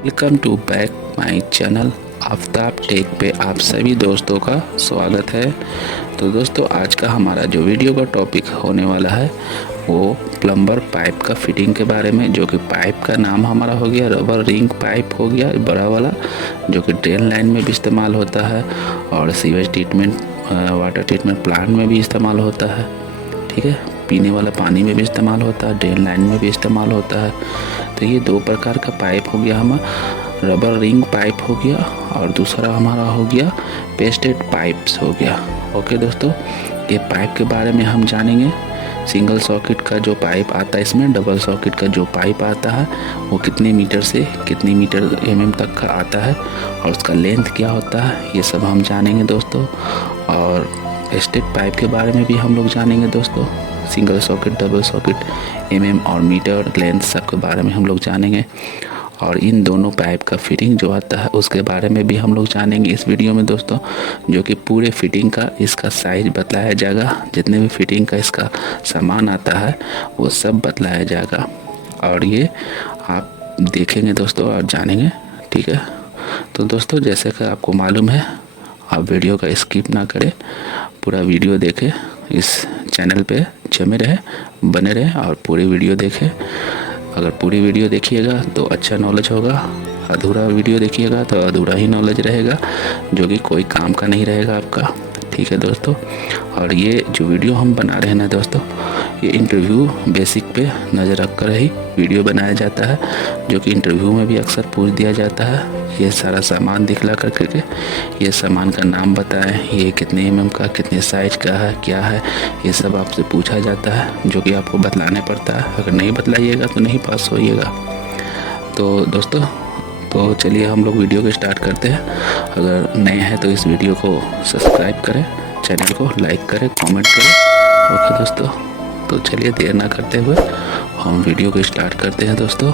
Welcome to back my channel Aftab tech पे आप सभी दोस्तों का स्वागत है। तो दोस्तों आज का हमारा जो वीडियो का टॉपिक होने वाला है वो प्लम्बर पाइप का फिटिंग के बारे में, जो कि पाइप का नाम हमारा हो गया रबर रिंग पाइप हो गया बड़ा वाला, जो कि ड्रेन लाइन में भी इस्तेमाल होता है और sewage treatment water treatment plant में भी इस्तेमाल होता है। ठीक है, पीने वाला पानी में भी इस्तेमाल होता है, ड्रेन लाइन में भी इस्तेमाल होता है। तो ये दो प्रकार का पाइप हो गया हमारा, रबर रिंग पाइप हो गया और दूसरा हमारा हो गया पेस्टेड पाइप्स हो गया। ओके दोस्तों, ये पाइप के बारे में हम जानेंगे। सिंगल सॉकेट का जो पाइप आता है, इसमें डबल सॉकेट का जो पाइप आता है वो कितने मीटर से कितनी मीटर mm तक का आता है और उसका लेंथ क्या होता है, ये सब हम जानेंगे दोस्तों। और पेस्टेड पाइप के बारे में भी हम लोग जानेंगे दोस्तों। सिंगल सॉकेट, डबल सॉकेट, और मीटर लेंथ सब के बारे में हम लोग जानेंगे। और इन दोनों पाइप का फिटिंग जो आता है उसके बारे में भी हम लोग जानेंगे इस वीडियो में दोस्तों, जो कि पूरे फिटिंग का इसका साइज बतलाया जाएगा। जितने भी फिटिंग का इसका सामान आता है वो सब बतलाया जाएगा और ये आप देखेंगे दोस्तों और जानेंगे। ठीक है, तो दोस्तों जैसे कि आपको मालूम है, आप वीडियो का स्किप ना करें, पूरा वीडियो देखें, इस चैनल पे जमे रहे, बने रहे और पूरी वीडियो देखें। अगर पूरी वीडियो देखिएगा तो अच्छा नॉलेज होगा, अधूरा वीडियो देखिएगा तो अधूरा ही नॉलेज रहेगा, जो कि कोई काम का नहीं रहेगा आपका। ठीक है दोस्तों, और ये जो वीडियो हम बना रहे हैं ना दोस्तों, ये इंटरव्यू बेसिक पे नज़र रख कर ही वीडियो बनाया जाता है, जो कि इंटरव्यू में भी अक्सर पूछ दिया जाता है। ये सारा सामान दिखला कर के ये सामान का नाम बताएं, ये कितने mm का, कितने साइज का है, क्या है, ये सब आपसे पूछा जाता है, जो कि आपको बतलाने पड़ता है। अगर नहीं बतलाइएगा तो नहीं पास होइएगा। तो दोस्तों तो चलिए हम लोग वीडियो को स्टार्ट करते हैं। अगर नए हैं तो इस वीडियो को सब्सक्राइब करें, चैनल को लाइक करें, कमेंट करें। ओके दोस्तों, तो चलिए देर ना करते हुए हम वीडियो को स्टार्ट करते हैं दोस्तों।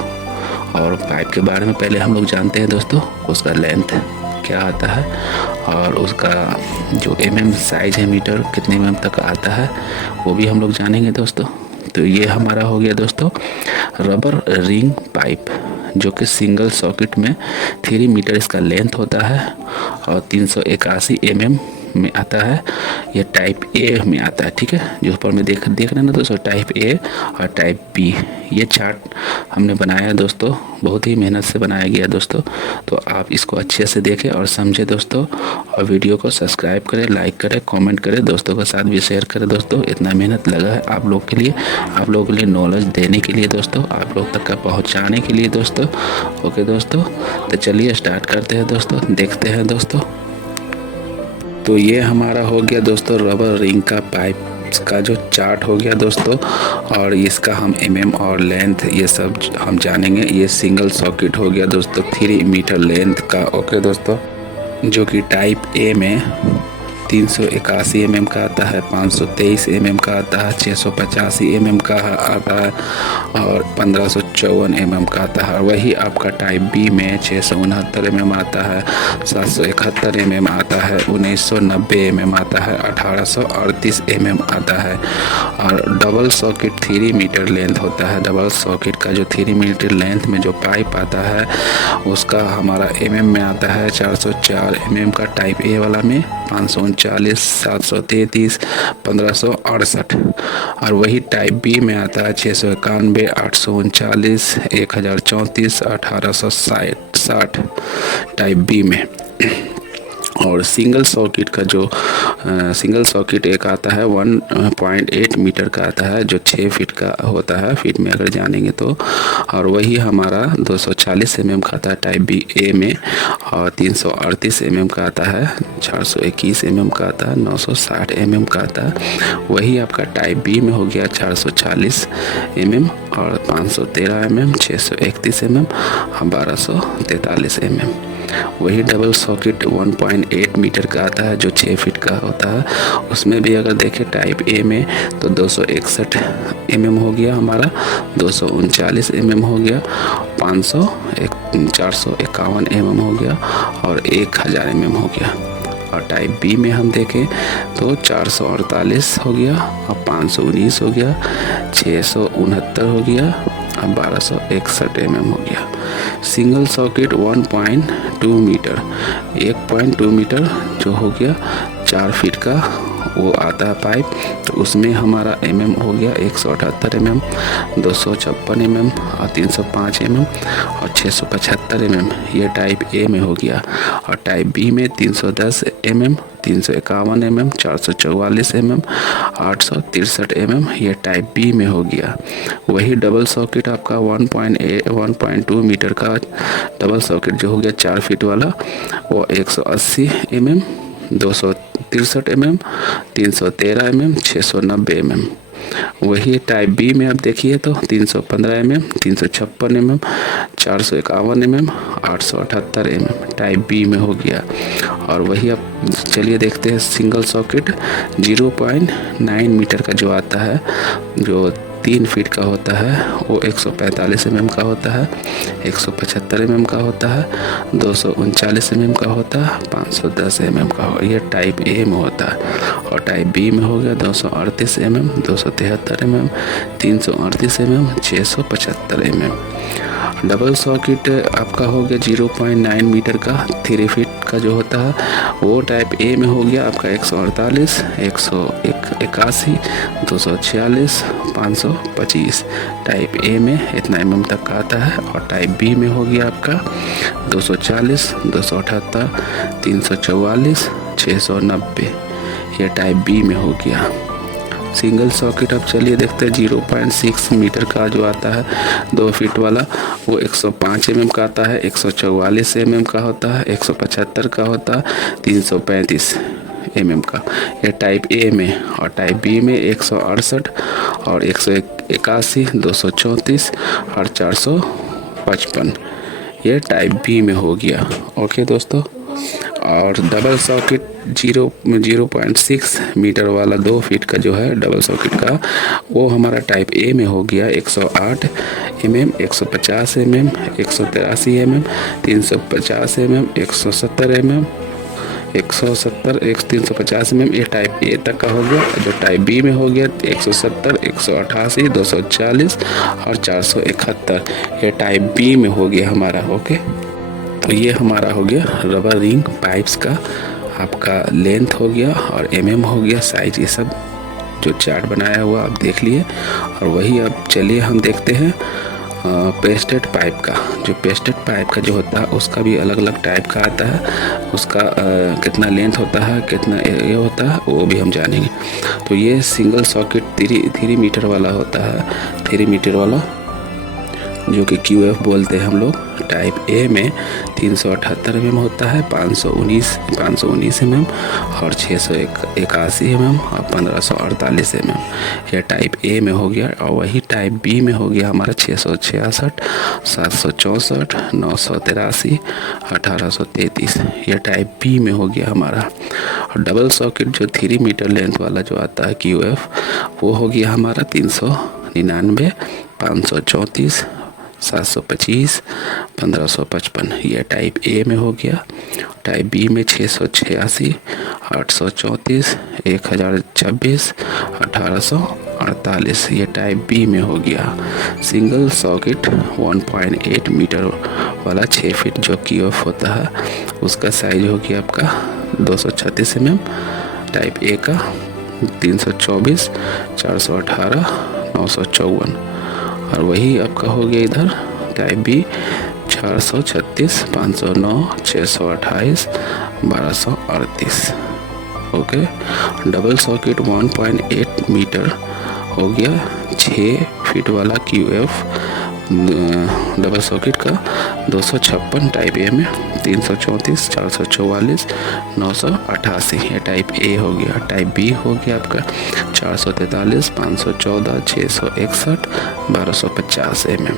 और पाइप के बारे में पहले हम लोग जानते हैं दोस्तों, उसका लेंथ क्या आता है और उसका जो mm साइज है, मीटर कितने mm तक आता है, वो भी हम लोग जानेंगे दोस्तों। तो ये हमारा हो गया दोस्तों रबर रिंग पाइप, जो कि सिंगल सॉकेट में 3 मीटर इसका लेंथ होता है और 381 mm में आता है। ये टाइप ए में आता है। ठीक है, जो ऊपर में देख रहे हैं ना दोस्तों, टाइप ए और टाइप बी। ये चार्ट हमने बनाया दोस्तों, बहुत ही मेहनत से बनाया गया दोस्तों। तो आप इसको अच्छे से देखें और समझें दोस्तों, और वीडियो को सब्सक्राइब करें, लाइक करें, कमेंट करें, दोस्तों के साथ भी शेयर करें दोस्तों। इतना मेहनत लगा है आप लोग के लिए, आप लोगों के लिए नॉलेज देने के लिए दोस्तों, आप लोग तक का पहुँचाने के लिए दोस्तों। ओके दोस्तों, तो चलिए स्टार्ट करते हैं दोस्तों, देखते हैं दोस्तों। तो ये हमारा हो गया दोस्तों रबर रिंग का पाइप का जो चार्ट हो गया दोस्तों, और इसका हम mm और लेंथ ये सब हम जानेंगे। ये सिंगल सॉकेट हो गया दोस्तों 3 मीटर लेंथ का। ओके दोस्तों, जो कि टाइप ए में 381 mm का आता है, 523 mm का आता है, 685 mm का आता है और 1554 mm का आता है। वही आपका टाइप बी में 669 mm आता है, 771 mm आता है, 1990 mm आता है, 1838 mm आता है। और डबल सॉकेट 3 मीटर लेंथ होता है। डबल सॉकेट का जो 3 मीटर लेंथ में जो पाइप आता है उसका हमारा mm में आता है 404 mm का टाइप ए वाला में, 539, 733, 1568। और वही टाइप बी में आता है 691, 839, 1034, 1860 टाइप बी में। और सिंगल सॉकेट का जो सिंगल सॉकेट एक आता है 1.8 मीटर का आता है, जो 6 फीट का होता है, फीट में अगर जानेंगे तो। और वही हमारा 240 mm का आता है टाइप बी ए में, और 338 mm का आता है, 421 mm का आता है, 960 mm का आता है। वही आपका टाइप बी में हो गया 440 mm और 513 mm, 631 mm, 1243 mm। वही डबल सॉकेट 1.8 मीटर का आता है, जो 6 फीट का होता है। उसमें भी अगर देखें टाइप ए में तो 261 mm हो गया हमारा, 239 mm हो गया, 451 mm हो गया और 1000 mm हो गया। और टाइप बी में हम देखें तो 448 हो गया और 519 हो गया, 669 हो गया अब 1261 mm हो गया। सिंगल सॉकेट 1.2 मीटर, 1.2 मीटर जो हो गया 4 फीट का वो आता है पाइप, तो उसमें हमारा mm हो गया 178 mm, 256 mm और 305 mm और 675 mm। ये टाइप ए में हो गया। और टाइप बी में 310 mm, 351 mm, 444 mm, 863 mm। ये टाइप बी में हो गया। वही डबल सॉकेट आपका 1.2 मीटर का डबल सॉकेट जो हो गया 4 फीट वाला, वो 180 mm, 263 mm, 313 mm, 690 mm। वही टाइप बी में आप देखिए तो 315 mm, 356 mm, 451 mm, 878 mm type B में हो गया। और वही अब चलिए देखते हैं सिंगल सॉकेट 0.9 मीटर का जो आता है, जो 3 फीट का होता है, वो 145 mm का होता है, 175 mm का होता है, 239 mm का होता है, 510 mm का हो। ये टाइप ए में होता है। और टाइप बी में हो गया 238 mm, 273 mm, 338 mm, 675 mm। Double socket आपका हो गया 0.9 मीटर का 3 फीट का जो होता है, वो टाइप ए में हो गया आपका 148, 181, 246, 525। टाइप ए में इतना mm तक का आता है। और टाइप बी में हो गया आपका 240, 278, 344, 690। ये टाइप बी में हो गया। सिंगल सॉकेट अब चलिए देखते हैं 0.6 मीटर का जो आता है 2 फीट वाला, वो 105 mm का आता है, 144 mm का होता है, 175 का होता है, 335 mm का। ये टाइप ए में। और टाइप बी में 168 और 181, 234 और 455। ये टाइप बी में हो गया। ओके दोस्तों। और डबल सॉकेट 0.6 मीटर वाला 2 फीट का जो है डबल सॉकेट का, वो हमारा टाइप ए में हो गया 108 mm, 150 mm, 183 mm, 350 mm, 170 mm, 170, 350 mm। ये टाइप ए तक का हो गया। जो टाइप बी में हो गया 170, 188, 240 और 471। ये टाइप बी में हो गया हमारा। ओके, तो ये हमारा हो गया रबर रिंग पाइप्स का आपका लेंथ हो गया और mm हो गया, साइज, ये सब जो चार्ट बनाया हुआ आप देख लिए। और वही अब चलिए हम देखते हैं पेस्टेड पाइप का। जो पेस्टेड पाइप का जो होता है उसका भी अलग अलग टाइप का आता है, उसका कितना लेंथ होता है, कितना ये होता है, वो भी हम जानेंगे। तो ये सिंगल सॉकेट 3 मीटर वाला होता है, 3 मीटर वाला जो कि QF बोलते हैं हम लोग। टाइप ए में 378 mm होता है, 519 mm और 681 mm और 1548 mm। यह टाइप ए में हो गया। और वही टाइप बी में हो गया हमारा 666, 764, 983, 1833। यह टाइप बी में हो गया हमारा। और डबल सॉकेट जो 3 मीटर लेंथ वाला जो आता है QF, वो हो गया हमारा 399, 534, 725, 1555। यह टाइप ए में हो गया। टाइप बी में 686, 834, 1026, 1848। ये टाइप बी में हो गया। सिंगल सॉकेट 1.8 मीटर वाला 6 फीट जो QF होता है, उसका साइज हो गया आपका 236 mm। टाइप ए का 324, 418, 954। और वही आपका हो गया इधर type B 436, 509, 628, 1238। Okay, double socket 1.8 metre हो गया 6 फीट वाला QF डबल सॉकेट का 256। टाइप ए में 334, 444, 988। ये टाइप ए हो गया। टाइप बी हो गया आपका 443, 514, 661, 1250 mm।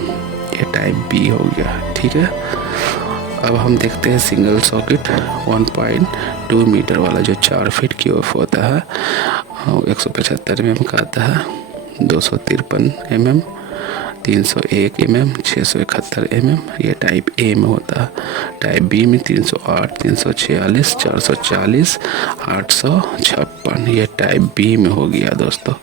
ये टाइप बी हो गया। ठीक है, अब हम देखते हैं सिंगल सॉकेट 1.2 मीटर वाला जो 4 फीट QF होता है, 175 mm का आता है, 253 mm, 301 mm, 671 mm। ये टाइप ए में होता है। टाइप बी में 308, 346, 440, 856। ये टाइप बी में हो गया दोस्तों।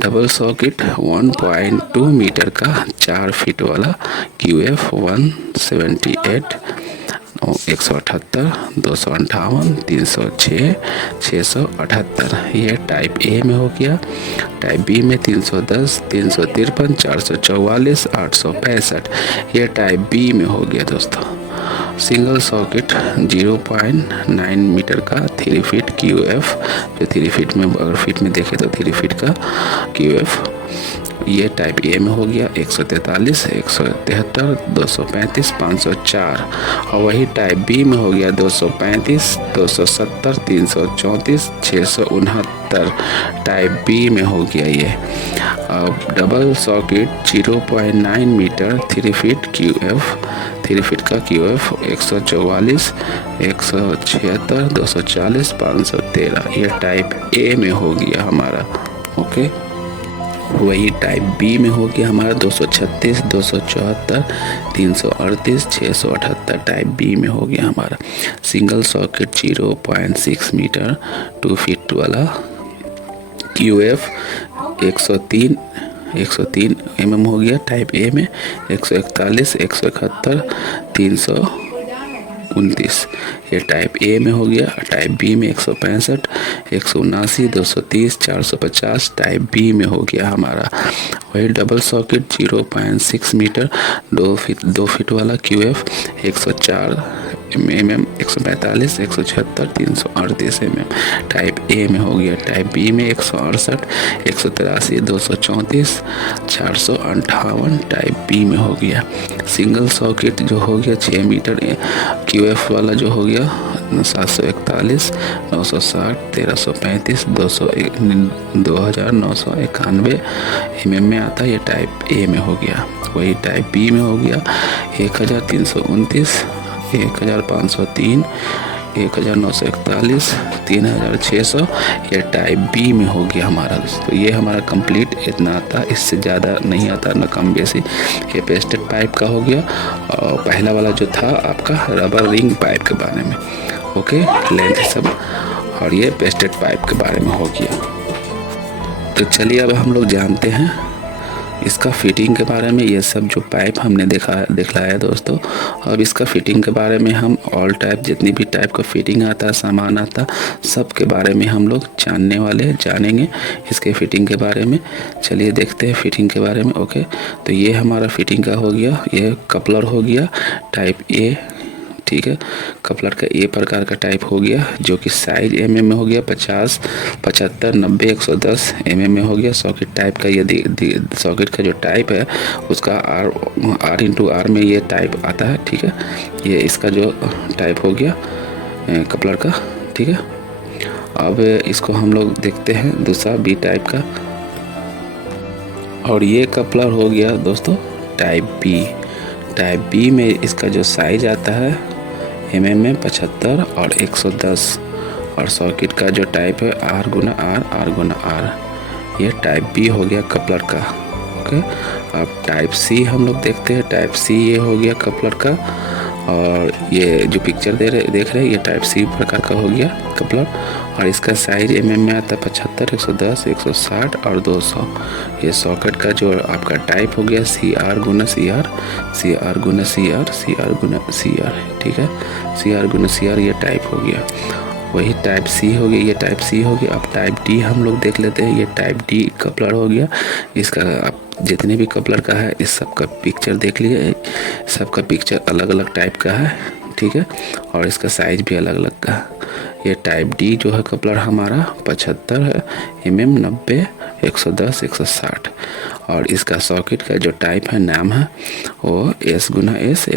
डबल सॉकेट 1.2 मीटर का 4 फीट वाला QF 178 178 258 306 678 ये टाइप ए में हो गया। टाइप बी में 310 353 444 865 ये टाइप बी में हो गया दोस्तों। सिंगल सॉकेट 0.9 मीटर का 3 फीट QF, जो 3 फीट में अगर फीट में देखें तो 3 फीट का QF ये टाइप ए में हो गया। 143 173 235 504 और वही टाइप बी में हो गया 235 270 334 669 टाइप बी में हो गया ये। अब double socket 0.9 metre 3 feet QF, 3 feet का QF 144 176 240 513 ये टाइप ए में हो गया हमारा। ओके, वही टाइप बी में हो गया हमारा 236 274 338 678 टाइप बी में हो गया हमारा। सिंगल सॉकेट 0.6 मीटर 2 फीट वाला QF 103 mm हो गया टाइप ए में। 141 171 329 ये टाइप ए में हो गया। टाइप बी में 165 179 230 450 टाइप बी में हो गया हमारा। वही डबल सॉकेट 0.6 मीटर 2 फीट वाला QF 104 mm 145 176 338 mm type A में हो गया। टाइप बी में 168 183 234 458 टाइप बी में हो गया। सिंगल सॉकेट जो हो गया 6 मीटर QF वाला जो हो गया 741 960 1335 2991 mm में आता है, ये टाइप ए में हो गया। वही टाइप बी में हो गया 1329 1503 1941 3600 ये टाइप बी में हो गया हमारा दोस्तों। ये हमारा कंप्लीट इतना आता, इससे ज़्यादा नहीं आता, न कम बेसी। ये पेस्टेड पाइप का हो गया। और पहला वाला जो था आपका रबर रिंग पाइप के बारे में, ओके, लेंथ सब, और ये पेस्टेड पाइप के बारे में हो गया। तो चलिए अब हम लोग जानते हैं इसका फिटिंग के बारे में। ये सब जो पाइप हमने दिखलाया दोस्तों, अब इसका फिटिंग के बारे में हम ऑल टाइप जितनी भी टाइप का फिटिंग आता, सामान आता, सब के बारे में हम लोग जानेंगे इसके फिटिंग के बारे में। चलिए देखते हैं फिटिंग के बारे में। ओके, तो ये हमारा फिटिंग का हो गया। ये कपलर हो गया टाइप ए, ठीक है, कपलर का ए प्रकार का टाइप हो गया, जो कि साइज mm में हो गया 50 75 90 110 mm में हो गया। सॉकेट टाइप का ये सॉकेट का जो टाइप है उसका R में ये टाइप आता है, ठीक है। ये इसका जो टाइप हो गया कपलर का, ठीक है। अब इसको हम लोग देखते हैं दूसरा बी टाइप का, और ये कपलर हो गया दोस्तों टाइप बी। टाइप बी में इसका जो साइज आता है mm में 75 और 110, और सॉकेट का जो टाइप है R×R ये टाइप बी हो गया कपलर का। ओके, अब टाइप सी हम लोग देखते हैं। टाइप सी ये हो गया कपलर का, और ये जो पिक्चर देख रहे हैं ये टाइप सी प्रकार का हो गया कपलर, और इसका साइज mm में आता है 75 110 160 और 200। ये सॉकेट का जो आपका टाइप हो गया CR×CR ठीक है, CR×CR ये टाइप हो गया। वही टाइप सी हो गया, ये टाइप सी हो गया। अब टाइप डी हम लोग देख लेते हैं। ये टाइप डी कपलर हो गया। इसका आप जितने भी कपलर का है इस सब का पिक्चर देख लिए, सबका पिक्चर अलग अलग टाइप का है, ठीक है, और इसका साइज भी अलग अलग का है। ये टाइप डी जो है कपलर हमारा 75 है mm 90 110 160, और इसका सॉकेट का जो टाइप है नाम है वो S×S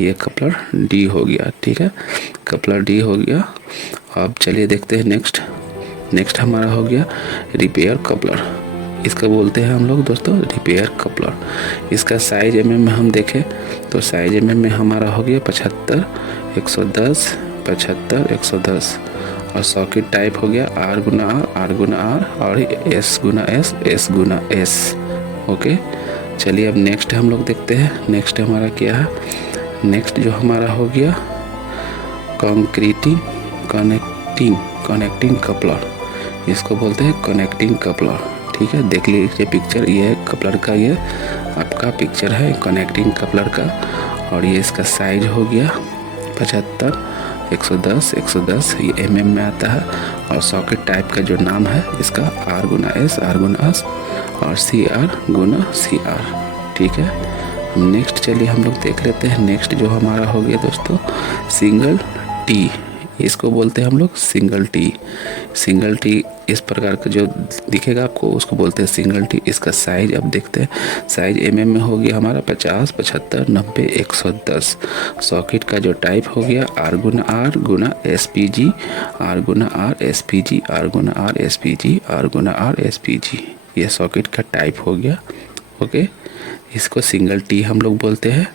ये कपलर डी हो गया, ठीक है, कपलर डी हो गया। अब चलिए देखते हैं नेक्स्ट हमारा हो गया रिपेयर कपलर। इसका बोलते हैं हम लोग दोस्तों रिपेयर कपलर। इसका साइज mm में हम देखें तो साइज mm में हमारा हो गया 75 110 75 110, और सॉकेट टाइप हो गया R×R और S×S। ओके, चलिए अब नेक्स्ट हम लोग देखते हैं। नेक्स्ट हमारा क्या है, नेक्स्ट जो हमारा हो गया कनेक्टिंग कपलर। इसको बोलते हैं कनेक्टिंग कपलर। ठीक है, देख लीजिए पिक्चर, ये है कपलर का, ये आपका पिक्चर है कनेक्टिंग कपलर का। और ये इसका साइज हो गया 75, 110, 110 ये mm में आता है। और सॉकेट टाइप का जो नाम है इसका R गुना S, R गुना S और CR गुना CR। ठीक है, नेक्स्ट चलिए हम लोग देख लेते हैं। नेक्स्ट जो हमारा हो गया दोस्तों सिंगल टी, इसको बोलते हैं हम लोग सिंगल टी। सिंगल टी इस प्रकार का जो दिखेगा आपको उसको बोलते हैं सिंगल टी। इसका साइज आप देखते हैं, साइज mm में हो गया हमारा 50, 75, 90, 110। सॉकेट का जो टाइप हो गया R गुना SPG, R गुना R SPG, R गुना R SPG, R गुना R SPG। ये सॉकेट का टाइप हो गया। ओके, इसको सिंगल टी हम लोग बोलते हैं।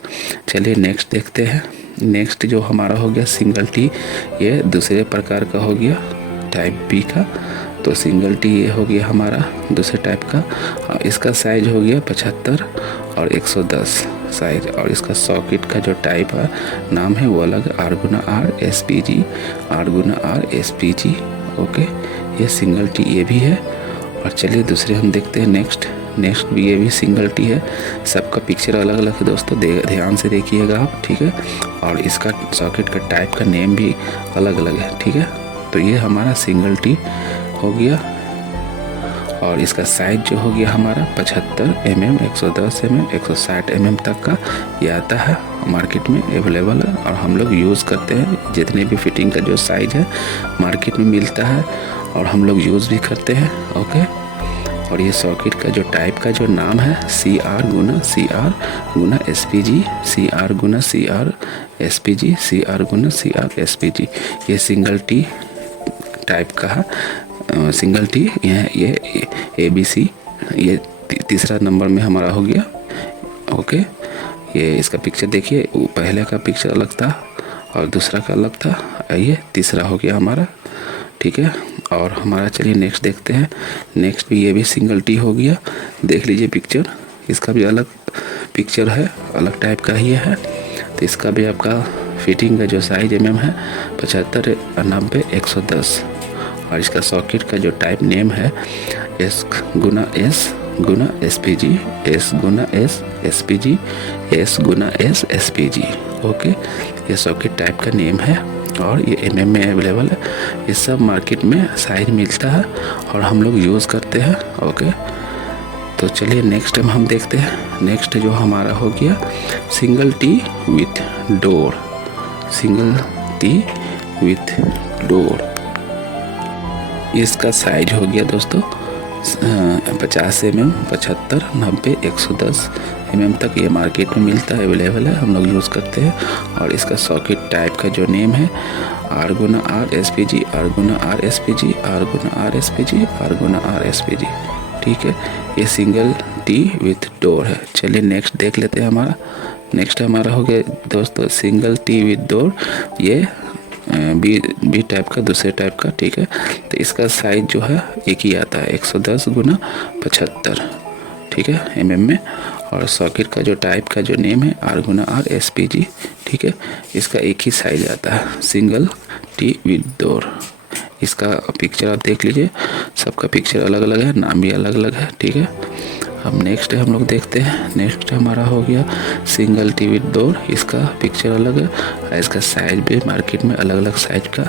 चलिए नेक्स्ट देखते हैं। नेक्स्ट जो हमारा हो गया सिंगल टी, ये दूसरे प्रकार का हो गया टाइप बी का। तो सिंगल टी ये हो गया हमारा दूसरे टाइप का। और इसका साइज हो गया 75 और 110 साइज। और इसका सॉकेट का जो टाइप है नाम है वो अलग, R गुना R SPG, R गुना R SPG। ओके, ये सिंगल टी ये भी है। और चलिए दूसरे हम देखते हैं नेक्स्ट भी, ये भी सिंगल टी है। सबका पिक्चर अलग अलग है दोस्तों, ध्यान से देखिएगा आप। ठीक है, और इसका सॉकेट का टाइप का नेम भी अलग अलग है। ठीक है, तो ये हमारा सिंगल टी हो गया। और इसका साइज जो हो गया हमारा 75 mm, 110 mm, 160 mm तक का ये आता है, मार्केट में अवेलेबल है। और हम लोग यूज़ करते हैं, जितने भी फिटिंग का जो साइज है मार्केट में मिलता है और हम लोग यूज़ भी करते हैं। ओके, और ये सॉकेट का जो टाइप का जो नाम है CR गुना SPG, CR गुना CR SPG, CR गुना CR SPG। ये सिंगल टी टाइप का है, सिंगल टी। ये ABC, ये तीसरा नंबर में हमारा हो गया। ओके, ये इसका पिक्चर देखिए, पहले का पिक्चर अलग था और दूसरा का अलग था, ये तीसरा हो गया हमारा। ठीक है, और हमारा चलिए नेक्स्ट देखते हैं। नेक्स्ट भी ये भी सिंगल टी हो गया। देख लीजिए पिक्चर, इसका भी अलग पिक्चर है, अलग टाइप का ही है। तो इसका भी आपका फिटिंग का जो साइज mm है 75, 90, 110। और इसका सॉकेट का जो टाइप नेम है S गुना SPG, S गुना S SPG, S गुना S SPG। ओके, ये सॉकेट टाइप का नेम है और ये mm में अवेलेबल है। ये सब मार्केट में साइज मिलता है और हम लोग यूज़ करते हैं। ओके, तो चलिए नेक्स्ट हम देखते हैं। नेक्स्ट जो हमारा हो गया single T with door, single T with door. इसका साइज हो गया दोस्तों 50 mm, 75, 90, 110 mm तक ये मार्केट में मिलता है, अवेलेबल है, हम लोग यूज़ करते हैं। और इसका सॉकेट टाइप का जो नेम है R गुना R SPG, R गुना R SPG, R गुना R SPG, R गुना R SPG। ठीक है, ये सिंगल टी विथ डोर है। चलिए नेक्स्ट देख लेते हैं। हमारा नेक्स्ट हमारा हो गया दोस्तों सिंगल टी विथ डोर। ये बी टाइप का, दूसरे टाइप का। ठीक है, तो इसका साइज जो है एक ही आता है 110 गुना 75। ठीक है, mm में। और सॉकेट का जो टाइप का जो नेम है R गुना R SPG। ठीक है, इसका एक ही साइज आता है सिंगल टी विद डोर। इसका पिक्चर आप देख लीजिए, सबका पिक्चर अलग अलग है, नाम भी अलग अलग है। ठीक है, अब नेक्स्ट हम लोग देखते हैं। नेक्स्ट हमारा हो गया सिंगल टी विद डोर। इसका पिक्चर अलग है, इसका साइज भी मार्केट में अलग अलग साइज का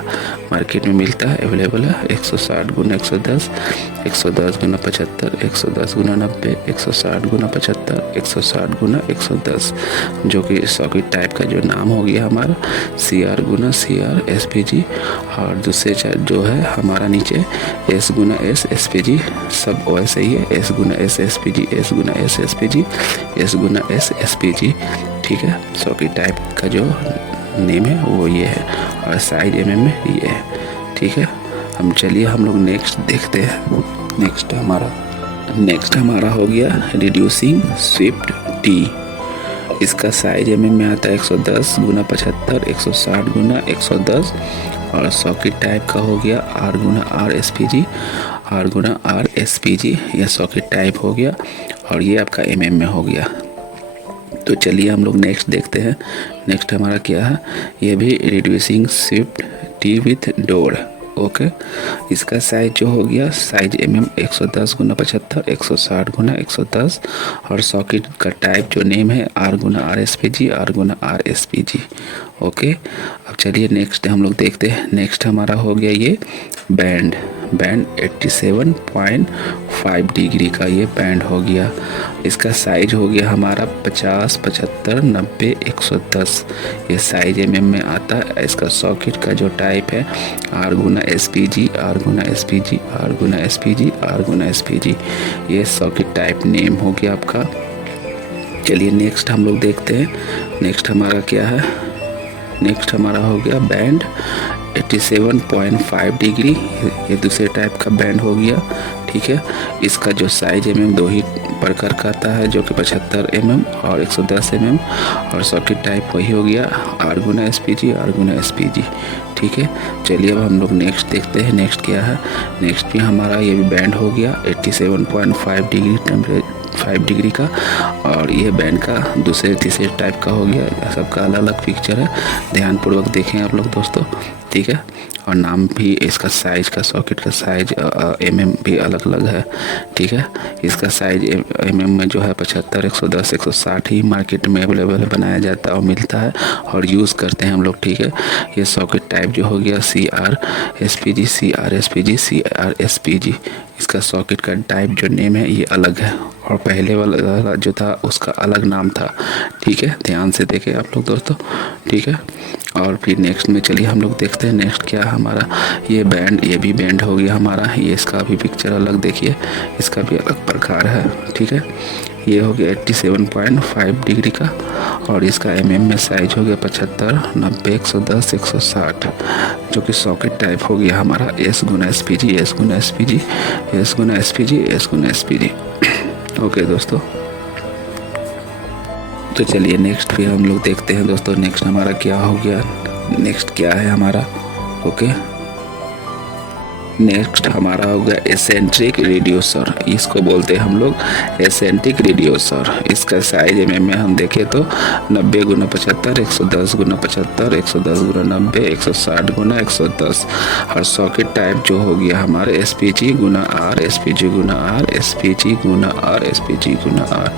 मार्केट में मिलता है, अवेलेबल है। 160 गुना 110, 110 गुना 75, 110 गुना 90, 160 गुना 75, 160 गुना 110। जो कि सॉकेट टाइप का जो नाम हो गया हमारा CR गुना CR SPG। और दूसरे जो है हमारा नीचे S गुना S SPG, सब वैसे ही है, S गुना S SPG, S गुना S SPG, S गुना S SPG। ठीक है, सॉकेट टाइप का जो नेम है वो ये है और साइज mm में ये है। ठीक है, हम लोग नेक्स्ट देखते हैं। नेक्स्ट हमारा हो गया रिड्यूसिंग स्विफ्ट टी। इसका साइज mm में आता है 110 गुना 75, 160 गुना 110। और सॉकेट टाइप का हो गया R गुना R SPG, R गुना R SPG। यह सॉकेट टाइप हो गया और ये आपका mm में हो गया। तो चलिए हम लोग नेक्स्ट देखते हैं। नेक्स्ट हमारा क्या है, ये भी reducing Swift T with door. Okay. इसका साइज जो हो गया, साइज mm 110 गुना 75, 160 गुना 110, और सॉकेट का टाइप जो नेम है R गुना RSPG, R गुना RSPG। ओके। अब चलिए नेक्स्ट हम लोग देखते हैं। नेक्स्ट हमारा हो गया ये बैंड 87.5 डिग्री का ये बैंड हो गया। इसका साइज हो गया हमारा 50, 75, 90, 110, ये साइज mm में आता है। इसका सॉकेट का जो टाइप है R गुना SPG, R गुना SPG, R गुना SPG, R गुना SPG, ये सॉकेट टाइप नेम हो गया आपका। चलिए नेक्स्ट हम लोग देखते हैं। नेक्स्ट हमारा क्या है, नेक्स्ट हमारा हो गया बैंड 87.5 डिग्री, ये दूसरे टाइप का बैंड हो गया। ठीक है। इसका जो साइज mm दो ही प्रकार का आता है, जो कि 75 mm और 110 mm, और सॉकेट टाइप वही हो गया R गुना SPG, R गुना SPG। ठीक है। चलिए अब हम लोग नेक्स्ट देखते हैं। नेक्स्ट क्या है, नेक्स्ट भी हमारा ये भी बैंड हो गया 87.5 डिग्री 5 डिग्री का, और ये बैंड का दूसरे तीसरे टाइप का हो गया। सबका अलग अलग पिक्चर है, ध्यानपूर्वक देखें आप लोग दोस्तों। ठीक है। और नाम भी इसका साइज का, सॉकेट का साइज mm भी अलग अलग है। ठीक है। इसका साइज mm में जो है 75, 110, 160 ही मार्केट में अवेलेबल बनाया जाता है और मिलता है और यूज़ करते हैं हम लोग। ठीक है। ये सॉकेट टाइप जो हो गया CRSPG, CRSPG, CRSPG। इसका सॉकेट का टाइप जो नेम है ये अलग है, और पहले वाला जो था उसका अलग नाम था। ठीक है। ध्यान से देखें आप लोग दोस्तों। ठीक है। और फिर नेक्स्ट में चलिए हम लोग देखते हैं। नेक्स्ट क्या हमारा, ये बैंड, ये भी बैंड हो गया हमारा। ये इसका भी पिक्चर अलग देखिए, इसका भी अलग प्रकार है। ठीक है। ये हो गया 87.5 डिग्री का, और इसका mm में साइज हो गया 75, 90, 110, 160, जो कि सॉकेट टाइप हो गया हमारा S गुना SPG, S गुना SPG, S गुना SPG, S गुना SPG। ओके दोस्तों, तो चलिए नेक्स्ट भी हम लोग देखते हैं दोस्तों। नेक्स्ट हमारा क्या हो गया, नेक्स्ट क्या है हमारा। ओके। नेक्स्ट हमारा हो गया एसेंट्रिक रिड्यूसर, इसको बोलते हैं हम लोग एसेंट्रिक रिड्यूसर। इसका साइज mm में हम देखें तो 90 गुना 75, 110 गुना 75, 110 गुना 90, 160 गुना 110, और सॉकेट टाइप जो हो गया हमारे SPG गुना R, SPG गुना R, SPG गुना R, SPG गुना R,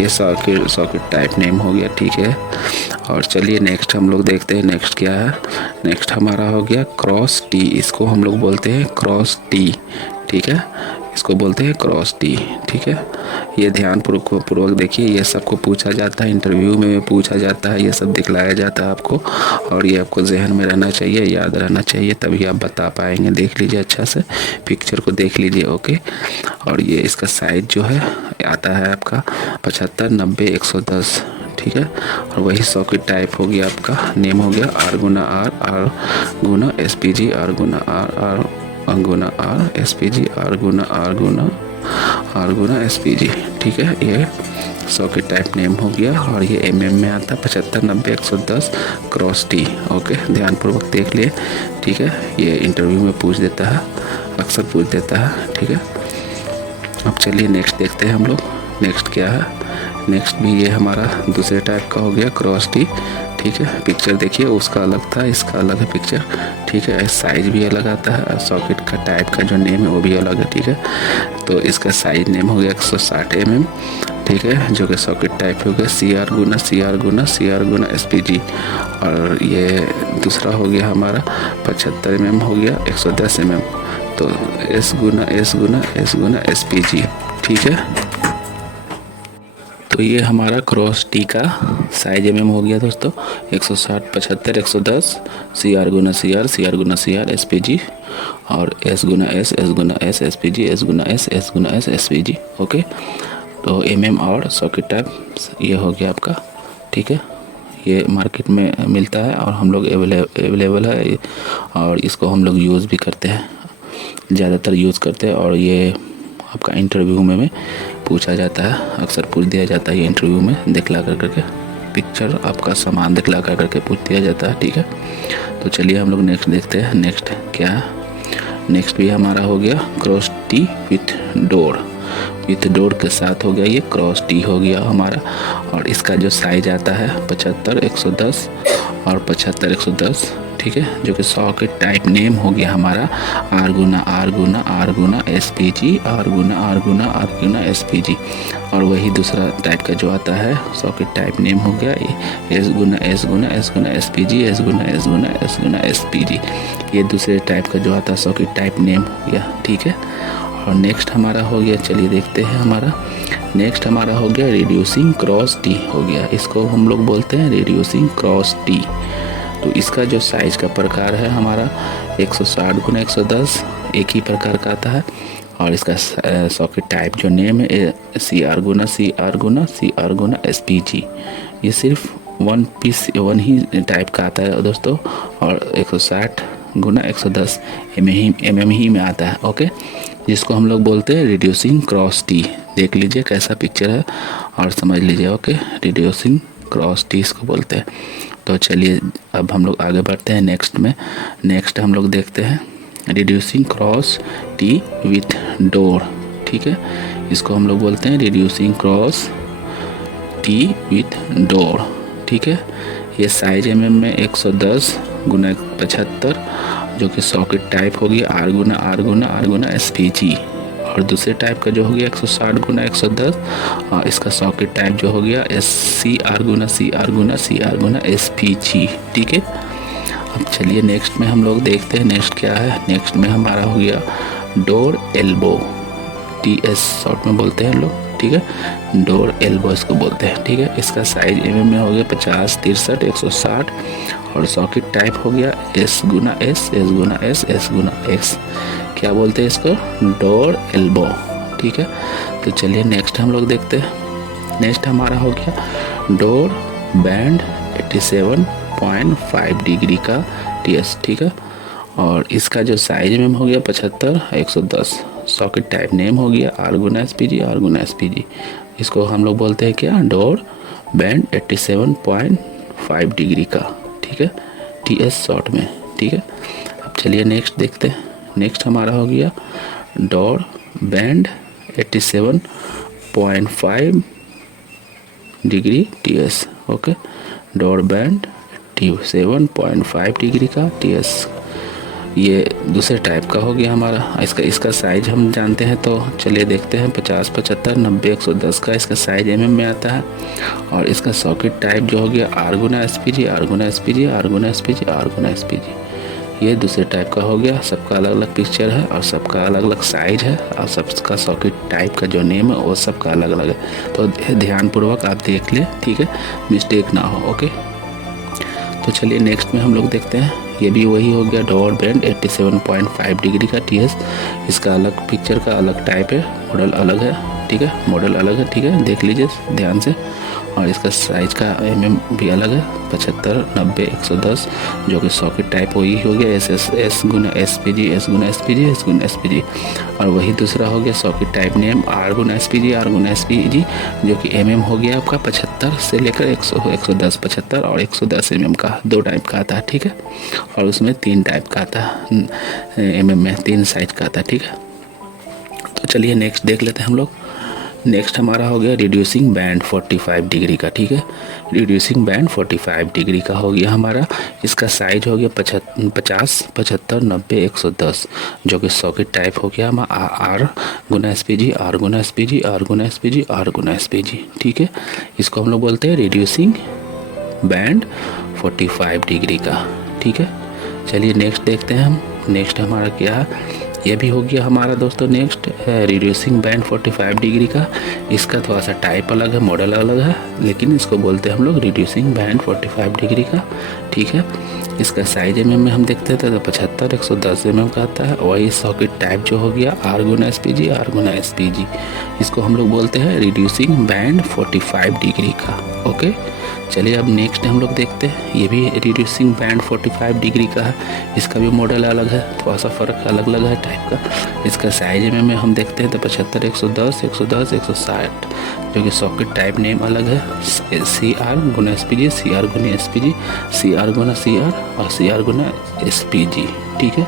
ये सॉकेट टाइप नेम हो गया। ठीक है। और चलिए नेक्स्ट हम लोग देखते हैं। नेक्स्ट क्या है, नेक्स्ट हमारा हो गया क्रॉस T, इसको हम लोग बोलते हैं क्रॉस T। ठीक है। इसको बोलते हैं क्रॉस T। ठीक है। ये ध्यानपूर्वक देखिए, ये सबको पूछा जाता है, इंटरव्यू में पूछा जाता है, ये सब दिखलाया जाता है आपको, और ये आपको जहन में रहना चाहिए, याद रहना चाहिए, तभी आप बता पाएंगे। देख लीजिए अच्छा से, पिक्चर को देख लीजिए। ओके। और ये इसका साइज जो है आता है आपका 75, 90, 110। ठीक है। और वही सॉकेट टाइप हो गया आपका, नेम हो गया R गुना R, R गुना SPG, R गुना R, R गुना R SPG, R गुना R गुना R गुना SPG। ठीक है। ये सॉकेट टाइप नेम हो गया, और ये mm में आता है 75, 90, 110 क्रॉस T। ओके। ध्यानपूर्वक देख लिए। ठीक है। ये इंटरव्यू में पूछ देता है, अक्सर पूछ देता है। ठीक है। अब चलिए नेक्स्ट देखते हैं हम लोग। नेक्स्ट क्या है, नेक्स्ट भी ये हमारा दूसरे टाइप का हो गया क्रॉस T। ठीक है। पिक्चर देखिए, उसका अलग था, इसका अलग है पिक्चर। ठीक है। साइज भी अलग आता है, और सॉकेट का टाइप का जो नेम है वो भी अलग है। ठीक है। तो इसका साइज नेम हो गया 160 mm। ठीक है। जो कि सॉकेट टाइप हो गया CR गुना CR गुना CR गुना SPG, और ये दूसरा हो गया हमारा 75 mm हो गया 110 mm, तो S गुना S गुना S गुना SPG। ठीक है। तो ये हमारा क्रॉस T का साइज mm हो गया दोस्तों 160, 75, 110, CR गुना CR, CR गुना CR SPG, और S गुना S, S गुना S SPG, S गुना S, S गुना S SPG। ओके। तो mm और सॉकेट टाइप ये हो गया आपका। ठीक है। ये मार्केट में मिलता है और हम लोग अवेलेबल है, और इसको हम लोग यूज़ भी करते हैं, ज़्यादातर यूज़ करते हैं। और ये आपका इंटरव्यू में पूछा जाता है, अक्सर पूछ दिया जाता है ये इंटरव्यू में, दिखला करके पिक्चर आपका सामान दिखला करके पूछ दिया जाता है। ठीक है। तो चलिए हम लोग नेक्स्ट देखते हैं। नेक्स्ट क्या है, नेक्स्ट भी हमारा हो गया cross T with door, with door के साथ हो गया ये क्रॉस T हो गया हमारा। और इसका जो साइज आता है 75, 110 और 75, 110। ठीक है, जो कि सॉकेट टाइप नेम हो गया हमारा आर गुना एस पी जी, आर गुना एस पी जी। और वही दूसरा टाइप का जो आता है सॉकेट टाइप नेम हो गया एस गुना एस पी जी, एस गुना एस पी जी। ये दूसरे टाइप का जो आता है सॉकेट टाइप नेम हो गया, ठीक है। और नेक्स्ट हमारा हो गया, चलिए देखते हैं हमारा नेक्स्ट हमारा हो गया रिड्यूसिंग क्रॉस टी हो गया। इसको हम लोग बोलते हैं रिड्यूसिंग क्रॉस टी। तो इसका जो साइज का प्रकार है हमारा 160 गुना 110 एक ही प्रकार का आता है। और इसका सॉकेट टाइप जो नेम है सी आर गुना एस पी जी। ये सिर्फ वन ही टाइप का आता है दोस्तों, और 160 गुना 110 एम ही में आता है, ओके। जिसको हम लोग बोलते हैं रिड्यूसिंग क्रॉस टी। देख लीजिए कैसा पिक्चर है और समझ लीजिए, ओके। रिड्यूसिंग क्रॉस टी इसको बोलते हैं। तो चलिए अब हम लोग आगे बढ़ते हैं नेक्स्ट में। नेक्स्ट हम लोग देखते हैं reducing cross T with door, ठीक है। इसको हम लोग बोलते हैं reducing cross T with door, ठीक है। ये साइज एमएम में 110 गुना 75, जो कि सॉकेट टाइप हो गया आर गुना एस पी जी। और दूसरे टाइप का जो हो गया 160 गुना 110, और इसका सॉकेट टाइप जो हो गया एस सी आर गुना एस पी जी, ठीक है। अब चलिए नेक्स्ट में हम लोग देखते हैं नेक्स्ट क्या है। नेक्स्ट में हमारा हो गया door elbow, T S short में बोलते हैं हम लोग, ठीक है। डोर एल्बो इसको बोलते हैं, ठीक है। इसका साइज एमएम में हो गया 50, 63, 160, और सॉकेट टाइप हो गया एस गुना एस गुना एक्स। क्या बोलते हैं इसको? डोर एल्बो, ठीक है। तो चलिए नेक्स्ट हम लोग देखते हैं। नेक्स्ट हमारा हो गया डोर बैंड 87.5 डिग्री का टीएस, ठीक है। और इसका जो साइज में हो गया 75, 110, सॉकेट टाइप नेम हो गया आर गुना एस पी जी। इसको हम लोग बोलते हैं क्या? डोर बैंड 87.5 डिग्री का, ठीक है, टीएस शॉर्ट में, ठीक है। अब चलिए नेक्स्ट देखते हैं। नेक्स्ट हमारा हो गया door band 87.5 degree TS, okay. Door band 87.5 degree का टीएस, ये दूसरे टाइप का हो गया हमारा। इसका साइज हम जानते हैं, तो चलिए देखते हैं। 50, 75, 90, 110 का इसका साइज एमएम में आता है। और इसका सॉकेट टाइप जो हो गया आर गुना एस पी जी, ये दूसरे टाइप का हो गया। सबका अलग अलग पिक्चर है और सबका अलग अलग साइज है, और सबका सॉकेट टाइप का जो नेम है वो सबका अलग अलग है। तो ध्यानपूर्वक आप देख लें, ठीक है, मिस्टेक ना हो, ओके। तो चलिए नेक्स्ट में हम लोग देखते हैं। ये भी वही हो गया डोर बैंड 87.5 डिग्री का टीएस। इसका अलग पिक्चर का अलग टाइप है, मॉडल अलग है, ठीक है, मॉडल अलग है, ठीक है, देख लीजिए ध्यान से। और इसका साइज का एमएम भी अलग है, 75, 90, 110, जो कि सॉकेट टाइप वही हो गया एस गुना एस पी जी। और वही दूसरा हो गया सॉकेट टाइप नेम आर गुना एस पी जी, जो कि एमएम हो गया आपका 75 से लेकर 110, 75 और 110 एमएम का, दो टाइप का आता है, ठीक है। और उसमें 3 टाइप का आता है, एमएम में 3 साइज का आता है, ठीक है। तो चलिए नेक्स्ट देख लेते हैं हम लोग। नेक्स्ट हमारा हो गया रिड्यूसिंग बैंड 45 डिग्री का, ठीक है। रिड्यूसिंग बैंड 45 डिग्री का हो गया हमारा। इसका साइज हो गया 50, 75, 90, 110, जो कि सॉकेट टाइप हो गया हमारा आर गुना एस पी जी, ठीक है। इसको हम लोग बोलते हैं रिड्यूसिंग बैंड 45 डिग्री का, ठीक है। चलिए नेक्स्ट देखते हैं हम। नेक्स्ट हमारा क्या है, ये भी हो गया हमारा दोस्तों नेक्स्ट रिड्यूसिंग बैंड 45 डिग्री का। इसका थोड़ा सा टाइप अलग है, मॉडल अलग है, लेकिन इसको बोलते हैं हम लोग रिड्यूसिंग बैंड 45 डिग्री का, ठीक है। इसका साइज एमएम में हम देखते थे तो 75, 110 एमएम का आता है। वही सॉकेट टाइप जो हो गया आर गुना एस पी जी। इसको हम लोग बोलते हैं रिड्यूसिंग बैंड 45 डिग्री का, ओके। चलिए अब नेक्स्ट हम लोग देखते हैं। ये भी रिड्यूसिंग बैंड 45 डिग्री का है। इसका भी मॉडल अलग है, थोड़ा सा फ़र्क अलग अलग है टाइप का। इसका साइज में हम देखते हैं तो 75, 110, 160, जो कि सॉकेट टाइप नेम अलग है सी आर गुना S P G, C R गुना एस पी जी, ठीक है।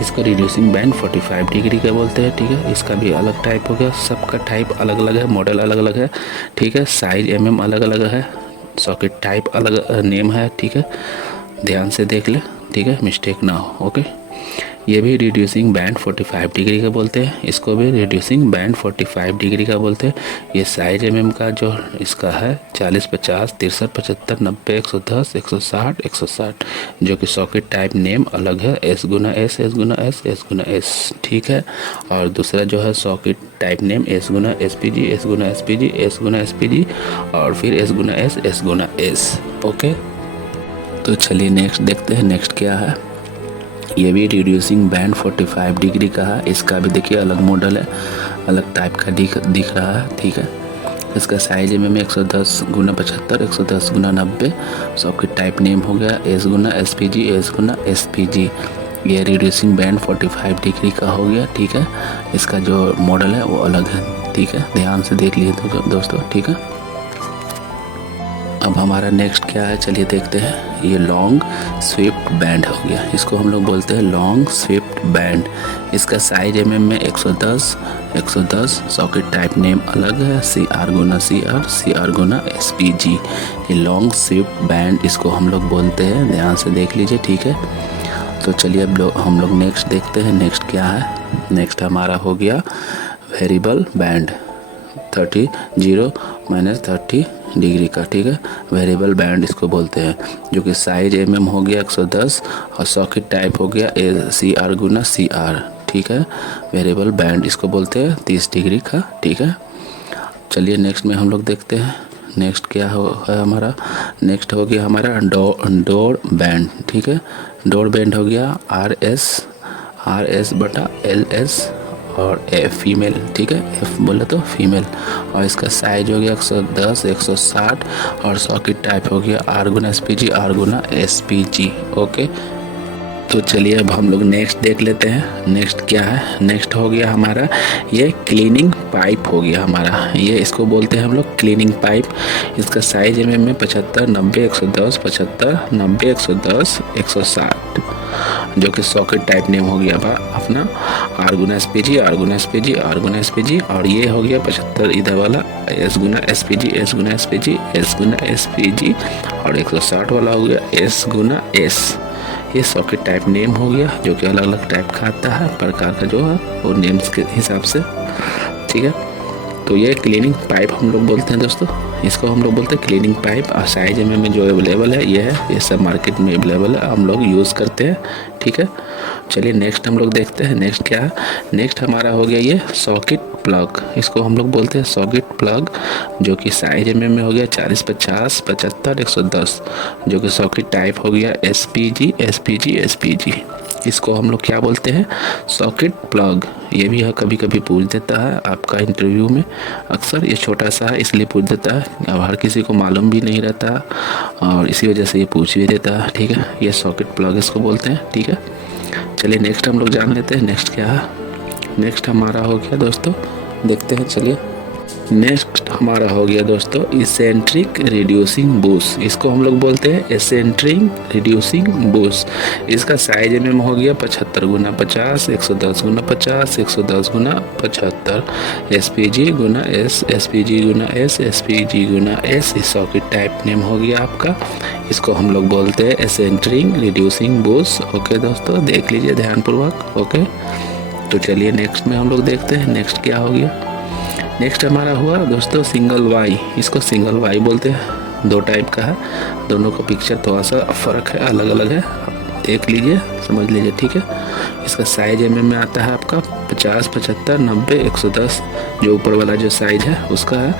इसका रिड्यूसिंग बैंड 45 डिग्री का बोलते हैं, ठीक है। इसका भी अलग टाइप हो गया, सबका टाइप अलग अलग है, मॉडल अलग अलग है, ठीक है। साइज एमएम अलग अलग है, सॉकेट टाइप अलग नेम है, ठीक है। ध्यान से देख ले, ठीक है, मिस्टेक ना हो। ओके, ये भी रिड्यूसिंग बैंड 45 डिग्री का बोलते हैं, इसको भी रिड्यूसिंग बैंड 45 डिग्री का बोलते हैं। ये साइज mm का जो इसका है 40, 50, 63, 75, 90, 110, 160, 160, जो कि सॉकेट टाइप नेम अलग है, S गुना S, S गुना S, S गुना S, ठीक है। और दूसरा जो है सॉकेट टाइप नेम S गुना SPG, S गुना SPG, S गुना SPG, और फिर S गुना S, S गुना S। ओके, तो चलिए नेक्स्ट देखते हैं, नेक्स्ट क्या है। ये भी रिड्यूसिंग बैंड 45 डिग्री का है, इसका भी देखिए अलग मॉडल है, अलग टाइप का दिख रहा है, ठीक है। इसका साइज में 110 गुना 75, 110 गुना 90, सॉकेट टाइप नेम हो गया S गुना SPG, S गुना SPG। ये रिड्यूसिंग बैंड 45 डिग्री का हो गया, ठीक है। इसका जो मॉडल है वो अलग है, ठीक है, ध्यान से देख लीजिए दोस्तों, ठीक है। अब हमारा नेक्स्ट क्या है, चलिए देखते हैं। ये लॉन्ग स्विफ्ट बैंड हो गया, इसको हम लोग बोलते हैं लॉन्ग स्विफ्ट बैंड। इसका साइज mm में 110, 110, सॉकेट टाइप नेम अलग है, CR गुना CR, CR गुना SPG। ये लॉन्ग स्विफ्ट बैंड इसको हम लोग बोलते हैं, ध्यान से देख लीजिए, ठीक है। तो चलिए अब हम लोग नेक्स्ट देखते हैं, नेक्स्ट क्या है। नेक्स्ट हमारा हो गया वेरिएबल बैंड 30 डिग्री का, ठीक है, वेरिएबल बैंड इसको बोलते हैं, जो कि साइज mm हो गया 110 और सॉकेट टाइप हो गया CR गुना CR, ठीक है। वेरिएबल बैंड इसको बोलते हैं 30 डिग्री का, ठीक है। चलिए नेक्स्ट में हम लोग देखते हैं, नेक्स्ट क्या है हमारा। नेक्स्ट हो गया हमारा डोर बैंड, ठीक है। डोर बैंड हो गया RS बटा LS और फीमेल, ठीक है, F बोले तो फीमेल, और इसका साइज हो गया 110, 160, और सॉकेट टाइप हो गया R गुना SPG, R गुना SPG। ओके, तो चलिए अब हम लोग नेक्स्ट देख लेते हैं। नेक्स्ट क्या है, नेक्स्ट हो गया हमारा ये क्लीनिंग पाइप हो गया हमारा, ये इसको बोलते हैं हम लोग क्लीनिंग पाइप। इसका साइज mm में 75, 90, 110, 75, 90, 110, 160, जो कि सॉकेट टाइप नेम हो गया अपना R गुना SPG, R गुना SPG, R गुना SPG, और ये हो गया 75 इधर वाला S गुना SPG, S गुना SPG, S गुना SPG, और 160 वाला हो गया S गुना S। ये सॉकेट टाइप नेम हो गया, जो कि अलग अलग टाइप का आता है, प्रकार का जो है वो नेम्स के हिसाब से, ठीक है। तो ये क्लीनिंग पाइप हम लोग बोलते हैं दोस्तों, इसको हम लोग बोलते हैं क्लीनिंग पाइप। और साइज में जो अवेलेबल है ये है, ये सब मार्केट में अवेलेबल है, हम लोग यूज़ करते हैं, ठीक है। चलिए नेक्स्ट हम लोग देखते हैं, नेक्स्ट क्या है। नेक्स्ट हमारा हो गया ये सॉकेट प्लग, इसको हम लोग बोलते हैं सॉकेट प्लग, जो कि साइज में हो गया 40, 50, 75, 110, जो कि सॉकेट टाइप हो गया SPG, SPG, SPG। इसको हम लोग क्या बोलते हैं, सॉकेट प्लग। ये भी कभी कभी पूछ देता है आपका इंटरव्यू में, अक्सर ये छोटा सा है इसलिए पूछ देता है, अब हर किसी को मालूम भी नहीं रहता और इसी वजह से ये पूछ भी देता है, ठीक है। ये सॉकेट प्लग इसको बोलते हैं, ठीक है। चलिए नेक्स्ट हम लोग जान लेते हैं, नेक्स्ट क्या है। नेक्स्ट हमारा हो गया दोस्तों, देखते हैं, चलिए नेक्स्ट हमारा हो गया दोस्तों इसेंट्रिक रिड्यूसिंग बूस, इसको हम लोग बोलते हैं इसेंट्रिक रिड्यूसिंग बूस। इसका साइज में हो गया 75 गुना 50, 110 गुना 50, 110 गुना 75, SPG गुना S, SPG गुना S, SPG गुना S। इस सॉकेट टाइप नेम हो गया आपका, इसको हम लोग बोलते हैं इसेंट्रिक रिड्यूसिंग बूस। ओके दोस्तों, देख लीजिए ध्यानपूर्वक। ओके, तो चलिए नेक्स्ट में हम लोग देखते हैं, नेक्स्ट क्या हो गया। नेक्स्ट हमारा हुआ दोस्तों सिंगल वाई, इसको सिंगल वाई बोलते हैं, दो टाइप का है, दोनों का पिक्चर थोड़ा सा फ़र्क है, अलग अलग है, आप देख लीजिए, समझ लीजिए, ठीक है। इसका साइज में आता है आपका 50, 75, 90, 110, जो ऊपर वाला जो साइज है उसका है,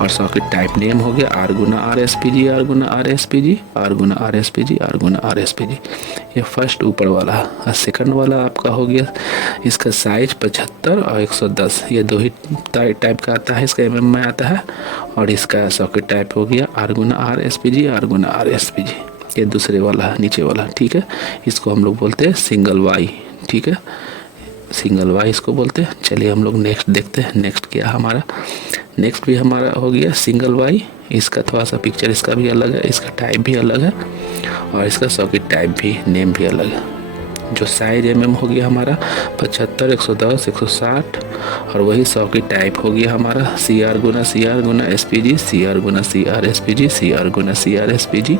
और सॉकेट टाइप नेम हो गया R गुना R SPG, R गुना R SPG, R गुना R SPG, R गुना R SPG। ये फर्स्ट ऊपर वाला, और सेकंड वाला आपका हो गया, इसका साइज 75 और 110, ये दो ही टाइप का आता है, इसका mm में आता है, और इसका सॉकेट टाइप हो गया R गुना R SPG, R गुना R SPG। ये दूसरे वाला है, नीचे वाला, ठीक है। इसको हम लोग बोलते हैं सिंगल वाई, ठीक है, सिंगल वाई इसको बोलते हैं। चलिए हम लोग नेक्स्ट देखते हैं, नेक्स्ट क्या हमारा। नेक्स्ट भी हमारा हो गया सिंगल वाई, इसका थोड़ा सा पिक्चर इसका भी अलग है, इसका टाइप भी अलग है, और इसका सॉकेट टाइप भी नेम भी अलग है। जो साइज mm हो गया हमारा 75, 110, 160, और वही सॉकेट टाइप हो गया हमारा CR गुना SPG, CR गुना SPG, CR गुना SPG।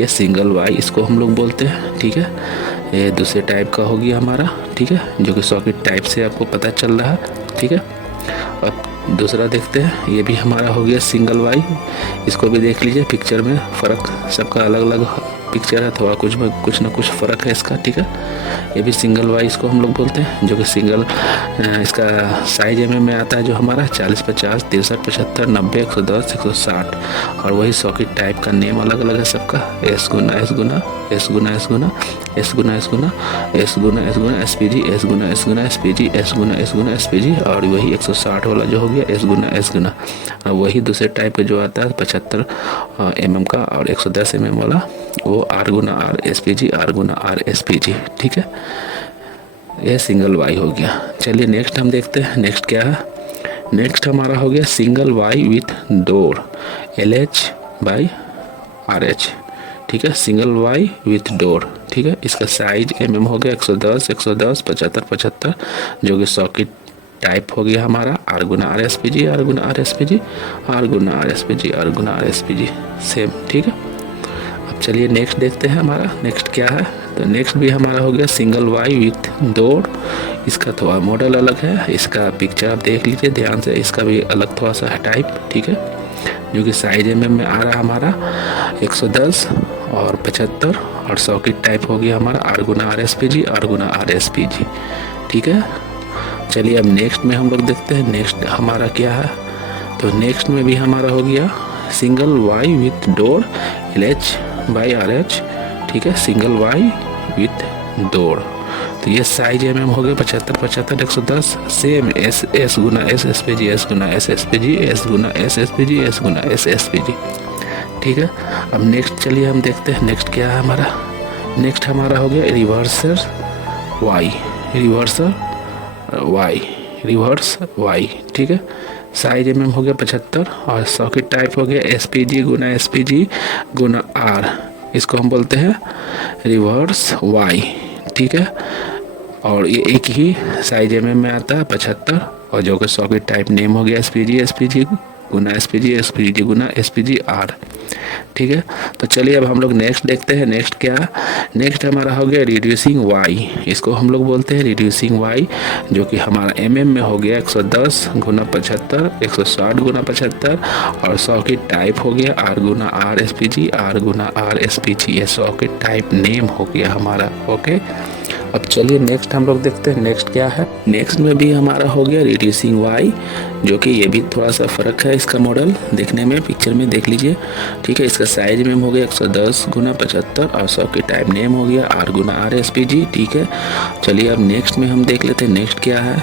ये सिंगल वाई इसको हम लोग बोलते हैं, ठीक है। ये दूसरे टाइप का हो गया हमारा, ठीक है, जो कि सॉकेट टाइप से आपको पता चल रहा है, ठीक है। अब दूसरा देखते हैं, ये भी हमारा हो गया सिंगल वाई। इसको भी देख लीजिए, पिक्चर में फ़र्क सबका अलग अलग पिक्चर है, थोड़ा कुछ ना कुछ फ़र्क है इसका, ठीक है। ये भी सिंगल वाई इसको हम लोग बोलते हैं, जो कि सिंगल इसका साइज MM में आता है जो हमारा 40, 50, 63, 75, 90, 110, 160। और वही सॉकेट टाइप का नेम अलग अलग है सबका, S गुना S गुना S गुना S गुना S गुना S गुना S गुना S गुना SPG, S गुना S गुना SPG, S गुना S गुना SPG। और वही 160 वाला जो हो गया S गुना S गुना। और वही दूसरे टाइप का जो आता है 75 mm का और 110 mm वाला, वो R गुना R SPG, R गुना R SPG, ठीक है। यह सिंगल वाई हो गया। चलिए नेक्स्ट हम देखते हैं, नेक्स्ट क्या है। नेक्स्ट हमारा हो गया single Y with door, LH/RH, ठीक है। सिंगल वाई विथ डोर, ठीक है। इसका साइज MM हो गया 110, 110, 75, 75, जो कि सॉकेट टाइप हो गया हमारा R गुना R SPG, R गुना R SPG, R गुना R SPG, R गुना R SPG, सेम, ठीक है। अब चलिए नेक्स्ट देखते हैं हमारा नेक्स्ट क्या है। तो नेक्स्ट भी हमारा हो गया सिंगल वाई विथ डोर। इसका थोड़ा मॉडल अलग है, इसका पिक्चर आप देख लीजिए ध्यान से, इसका भी अलग थोड़ा सा है टाइप, ठीक है। जो कि साइज MM में आ रहा है हमारा 110 और 75, और सॉकेट टाइप हो गया हमारा R गुना R SPG, R गुना R SPG, ठीक है। चलिए अब नेक्स्ट में हम लोग देखते हैं नेक्स्ट हमारा क्या है। तो नेक्स्ट में भी हमारा हो गया single Y with door, LH/RH, ठीक है। सिंगल वाई विथ डोर, तो ये साइज MM हो गया 75, 75, 110, सेम S गुना S SPG, S गुना S SPG, S गुना S SPG, S गुना S SPG, ठीक है। अब नेक्स्ट चलिए हम देखते हैं नेक्स्ट क्या है हमारा। नेक्स्ट हमारा हो गया रिवर्सर वाई, रिवर्स वाई, ठीक है। साइज MM हो गया 75 और सॉकेट टाइप हो गया SPG गुना SPG गुना R, इसको हम बोलते हैं रिवर्स वाई, ठीक है। और ये एक ही साइज MM में आता है 75, और जो कि सॉकेट टाइप नेम हो गया SPG गुना SPG गुना SPG R, ठीक है। तो चलिए अब हम लोग नेक्स्ट देखते हैं नेक्स्ट क्या। नेक्स्ट हमारा हो गया रिड्यूसिंग वाई, इसको हम लोग बोलते हैं रिड्यूसिंग वाई, जो कि हमारा MM में हो गया 110 गुना 75, 160 गुना 75, और सॉकेट टाइप हो गया R गुना R SPG, R गुना R SPG, ये सॉकेट टाइप नेम हो गया हमारा, ओके। अब चलिए नेक्स्ट हम लोग देखते हैं नेक्स्ट क्या है। नेक्स्ट में भी हमारा हो गया रिड्यूसिंग वाई, जो कि ये भी थोड़ा सा फ़र्क है इसका मॉडल देखने में, पिक्चर में देख लीजिए, ठीक है। इसका साइज में हो गया 110 गुना 75 और सॉकेट टाइप नेम हो गया R गुना R SPG, ठीक है। चलिए अब नेक्स्ट में हम देख लेते हैं नेक्स्ट क्या है।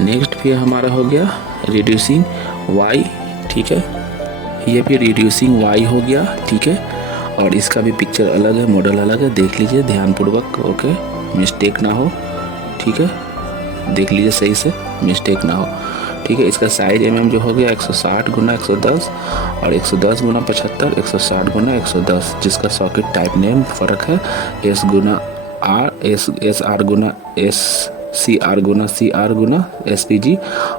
नेक्स्ट भी हमारा हो गया रिड्यूसिंग वाई, ठीक है। ये भी रिड्यूसिंग वाई हो गया, ठीक है। और इसका भी पिक्चर अलग है, मॉडल अलग है, देख लीजिए ध्यानपूर्वक, ओके, मिस्टेक ना हो, ठीक है। देख लीजिए सही से, मिस्टेक ना हो, ठीक है। इसका साइज MM जो हो गया 160 गुना 110 और 110 गुना 75, 160 गुना 110, जिसका सॉकेट टाइप नेम फ़र्क है S गुना R, S R गुना S, CR गुना CR गुना SPG,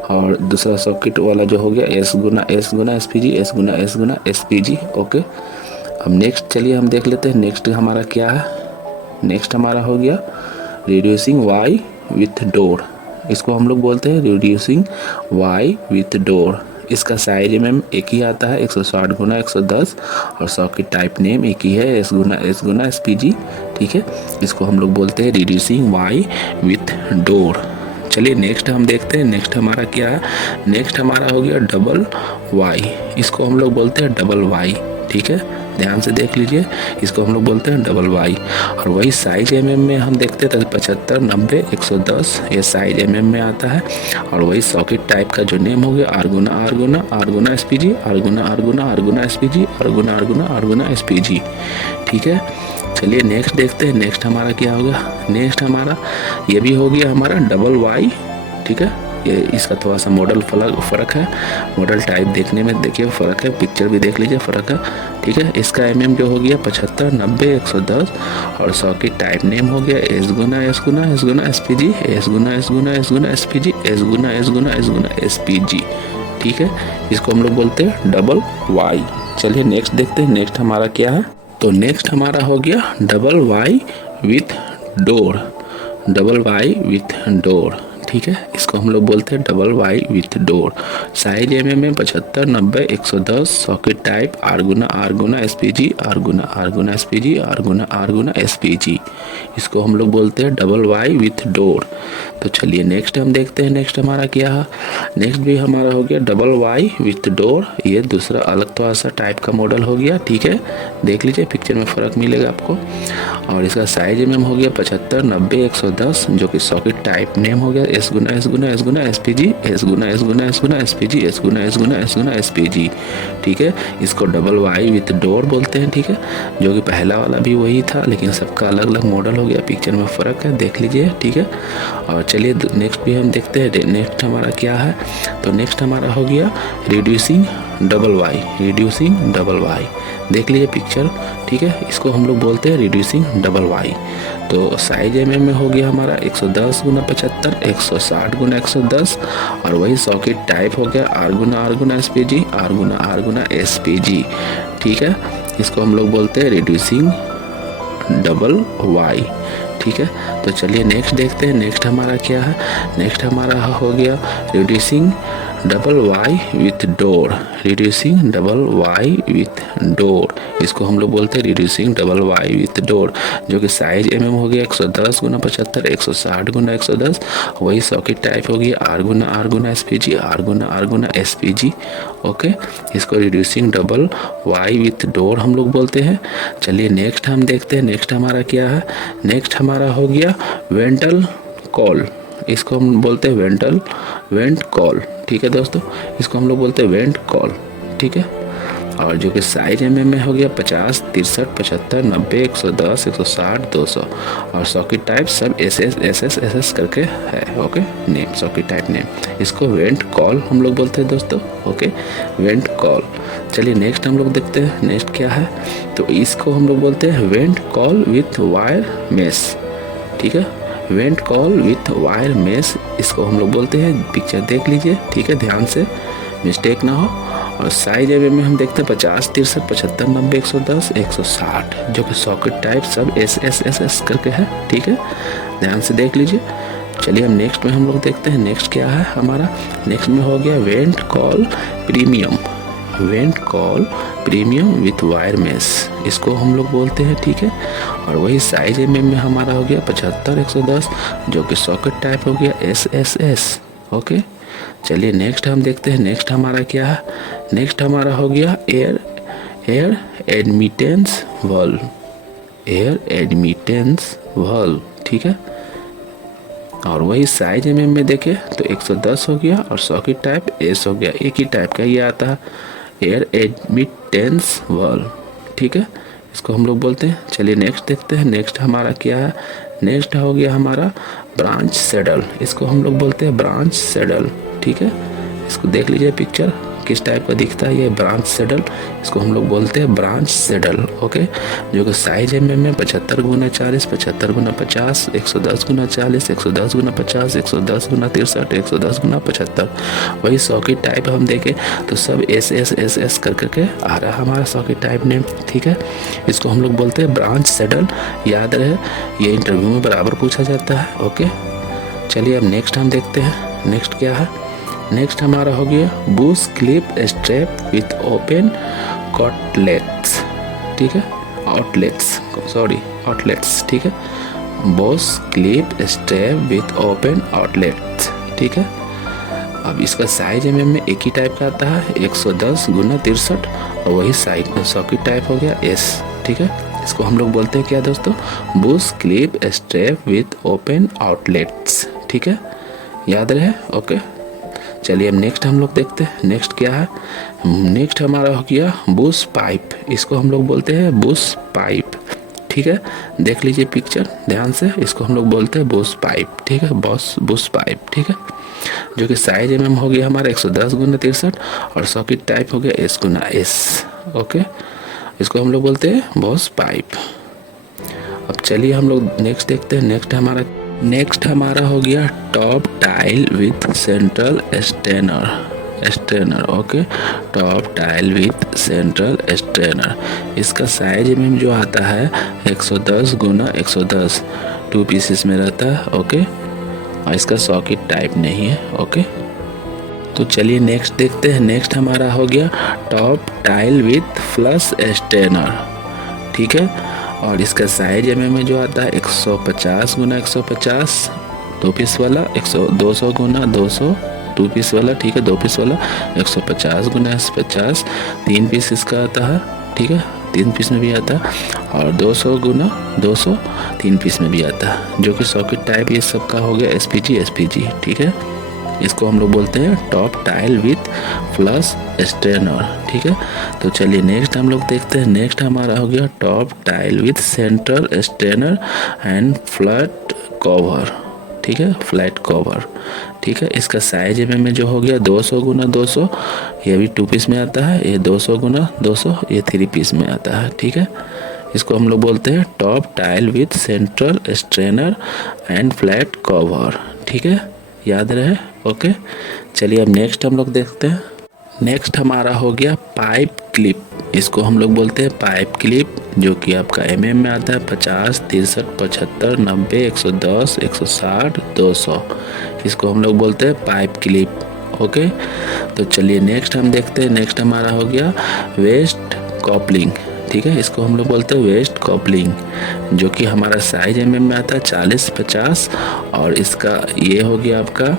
और दूसरा सॉकेट वाला जो हो गया S गुना SPG, S गुना S गुना SPG, ओके। अब नेक्स्ट चलिए हम देख लेते हैं नेक्स्ट हमारा क्या है। नेक्स्ट हमारा हो गया रिड्यूसिंग वाई विथ डोर, इसको हम लोग बोलते हैं रिड्यूसिंग वाई विथ डोर। इसका साइज MM एक ही आता है 160 गुना 110, और सॉकेट टाइप नेम एक ही है S गुना SPG, ठीक है। इसको हम लोग बोलते हैं रिड्यूसिंग वाई विथ डोर। चलिए नेक्स्ट हम देखते हैं नेक्स्ट हमारा क्या है। नेक्स्ट हमारा हो गया डबल वाई, इसको हम लोग बोलते हैं डबल वाई, ठीक है। ध्यान से देख लीजिए, इसको हम लोग बोलते हैं डबल वाई। और वही साइज MM में हम देखते हैं 75, 90, 110, ये साइज MM में आता है। और वही सॉकेट टाइप का जो नेम हो गया R गुना SPG, R गुना SPG, R गुना SPG, ठीक है। चलिए नेक्स्ट देखते हैं नेक्स्ट हमारा क्या होगा। नेक्स्ट हमारा ये भी हो गया हमारा डबल वाई, ठीक है। ये इसका थोड़ा सा मॉडल फ़र्क है, मॉडल टाइप देखने में देखिए फ़र्क है, पिक्चर भी देख लीजिए फ़र्क है, ठीक है। इसका mm जो हो गया 75, 90, 110 और सॉकेट टाइप नेम हो गया S गुना S गुना S गुना SPG, S गुना S गुना S गुना SPG, S गुना S गुना S गुना SPG, ठीक है। इसको हम लोग बोलते हैं डबल वाई। चलिए नेक्स्ट देखते हैं, नेक्स्ट हमारा क्या है। तो नेक्स्ट हमारा हो गया double Y with door, double Y with door, ठीक है। इसको हम लोग बोलते हैं double Y with door. Size mm में 75, 90, 110, सॉकेट टाइप R गुना SPG, R गुना SPG, R गुना SPG। इसको हम लोग बोलते हैं डबल वाई विथ डोर। तो चलिए नेक्स्ट हम देखते हैं, नेक्स्ट हमारा क्या है। नेक्स्ट भी हमारा हो गया डबल वाई विथ डोर, ये दूसरा अलग थोड़ा सा टाइप का मॉडल हो गया, ठीक है। देख लीजिए पिक्चर में फ़र्क मिलेगा आपको। और इसका साइज mm हो गया 75, 90, 110, जो कि सॉकेट टाइप नेम हो गया S गुना S गुना S गुना SPG, S गुना S गुना S गुना SPG, S गुना S गुना S गुना SPG, ठीक है। इसको डबल वाई विथ डोर बोलते हैं, ठीक है। जो कि पहला वाला भी वही था, लेकिन सबका अलग अलग मॉडल हो गया, पिक्चर में फ़र्क है, देख लीजिए, ठीक है। और चलिए नेक्स्ट भी हम देखते हैं, नेक्स्ट हमारा क्या है। तो नेक्स्ट हमारा हो गया reducing double Y, reducing double Y, देख लीजिए पिक्चर, ठीक है। इसको हम लोग बोलते हैं रिड्यूसिंग डबल वाई। तो साइज mm में हो गया हमारा 110 गुना 75, 160 गुना 110 और वही सॉकेट टाइप हो गया R गुना SPG, R गुना SPG, ठीक है। इसको हम लोग बोलते हैं रिड्यूसिंग डबल वाई, ठीक है। तो चलिए नेक्स्ट देखते हैं, नेक्स्ट हमारा क्या है। नेक्स्ट हमारा हो गया reducing double Y with door, reducing double Y with door. इसको हम लोग बोलते हैं reducing double Y with door, जो कि साइज mm हो गया 110 गुना 75, 160 गुना 110, वही सॉकेट टाइप हो गया R गुना SPG, R गुना SPG, ओके। इसको reducing double Y with door हम लोग बोलते हैं। चलिए नेक्स्ट हम देखते हैं, नेक्स्ट हमारा क्या है। नेक्स्ट हमारा हो गया वेंटल कॉल, इसको हम बोलते हैं वेंट कॉल, ठीक है दोस्तों। इसको हम लोग बोलते हैं वेंट कॉल, ठीक है। और जो कि साइज mm में हो गया 50, 63, 75, 90, 110, 160, 200 और सॉकेट टाइप सब SS करके है, okay. Name socket type name, इसको वेंट कॉल हम लोग बोलते हैं दोस्तों, ओके, वेंट कॉल। चलिए नेक्स्ट हम लोग देखते हैं, नेक्स्ट क्या है। तो इसको हम लोग बोलते हैं went call with wire mesh, ठीक है, went call with wire mesh, इसको हम लोग बोलते हैं। पिक्चर देख लीजिए, ठीक है, ध्यान से, मिस्टेक ना हो। और साइज MM में हम देखते हैं 50, 63, 75, 90, 110, 160, जो कि सॉकेट टाइप सब SS करके है, ठीक है, ध्यान से देख लीजिए। चलिए हम नेक्स्ट में हम लोग देखते हैं, नेक्स्ट क्या है हमारा। नेक्स्ट में हो गया went call premium, went call premium with wire mesh, इसको हम लोग बोलते हैं, ठीक है। और वही साइज MM में हमारा हो गया 75, 110, जो कि सॉकेट टाइप हो गया SSS, ओके। चलिए नेक्स्ट हम देखते हैं, नेक्स्ट हमारा क्या है। नेक्स्ट हमारा हो गया air admittance valve, air admittance valve, ठीक है। और वही साइज MM में देखें तो 110 हो गया और सॉकेट टाइप S हो गया, एक ही टाइप का ये आता है, एयर एडमिटेंस वाल्व, ठीक है। इसको हम लोग बोलते हैं। चलिए नेक्स्ट देखते हैं, नेक्स्ट हमारा क्या है। नेक्स्ट हो गया हमारा ब्रांच सैडल, इसको हम लोग बोलते हैं ब्रांच सैडल, ठीक है। इसको देख लीजिए पिक्चर किस टाइप का दिखता है, ये ब्रांच सैडल, इसको हम लोग बोलते हैं ब्रांच सैडल, ओके। जो कि साइज MM में 75 गुना 40, 75 गुना 50, 110 गुना 40, 110 गुना 50, 110 गुना 63, 110 गुना 75। वही सॉकेट टाइप हम देखें तो सब SS करके आ रहा है हमारा सॉकेट टाइप नेम, ठीक है। इसको हम लोग बोलते हैं ब्रांच सैडल, याद रहे ये इंटरव्यू में बराबर पूछा जाता है, ओके। चलिए अब नेक्स्ट हम देखते हैं, नेक्स्ट क्या है। नेक्स्ट हमारा हो गया बूस क्लिप स्ट्रैप विथ ओपन कॉटलेट्स, ठीक है, आउटलेट्स, ठीक है। बूस clip strap with open outlets, ठीक है। अब इसका साइज MM में एक ही टाइप का आता है, 110 गुना 63 और वही साइड सॉकेट टाइप हो गया S, ठीक है। इसको हम लोग बोलते हैं क्या दोस्तों, bush clip strap with open outlets, ठीक है, याद रहे, ओके। चलिए अब नेक्स्ट हम लोग देखते हैं, नेक्स्ट क्या है। नेक्स्ट हमारा हो गया बुश पाइप, इसको हम लोग बोलते हैं बुश पाइप, ठीक है, देख लीजिए पिक्चर ध्यान से। इसको हम लोग बोलते हैं बुश पाइप, ठीक है, बुश पाइप, ठीक है, जो कि साइज mm हो गया हमारा 110 गुना 63 और सॉकेट टाइप हो गया S गुना S। ओके, इसको हम लोग बोलते हैं बुश पाइप। अब चलिए हम लोग नेक्स्ट देखते हैं। नेक्स्ट हमारा हो गया top tile with central strainer. Okay, top tile with central strainer. इसका साइज mm जो आता है 110 गुना 110 2 पीसेस में रहता है। ओके, और इसका सॉकेट टाइप नहीं है। ओके, तो चलिए नेक्स्ट देखते हैं। नेक्स्ट हमारा हो गया top tile with flush strainer, ठीक है, और इसका साइज mm में जो आता है 150 गुना 150 2 पीस वाला, 200 गुना 200 2 पीस वाला, ठीक है, 2 पीस वाला, 150 गुना 150 3 पीस इसका आता है, ठीक है, 3 पीस में भी आता है, और 200 गुना 200 3 पीस में भी आता है, जो कि सॉकेट टाइप ये सबका हो गया SPG, ठीक है। इसको हम लोग बोलते हैं top tile with flush strainer, ठीक है। तो चलिए नेक्स्ट हम लोग देखते हैं। नेक्स्ट हमारा हो गया top tile with central strainer and flat cover, ठीक है, फ्लैट कवर, ठीक है। इसका साइज mm में जो हो गया 200 गुना 200, ये भी 2 पीस में आता है, ये 200 गुना 200 ये 3 पीस में आता है, ठीक है। इसको हम लोग बोलते हैं top tile with central strainer and flat cover, ठीक है, याद रहे। ओके, चलिए अब नेक्स्ट हम लोग देखते हैं। नेक्स्ट हमारा हो गया पाइप क्लिप। इसको हम लोग बोलते हैं पाइप क्लिप, जो कि आपका mm में आता है 50 63 75 90 110 160 200। इसको हम लोग बोलते हैं पाइप क्लिप। ओके, तो चलिए नेक्स्ट हम देखते हैं। नेक्स्ट हमारा हो गया वेस्ट कॉपलिंग, ठीक है, इसको हम लोग बोलते हैं वेस्ट कॉपलिंग, जो कि हमारा साइज mm में आता है 40 50 और इसका ये हो गया आपका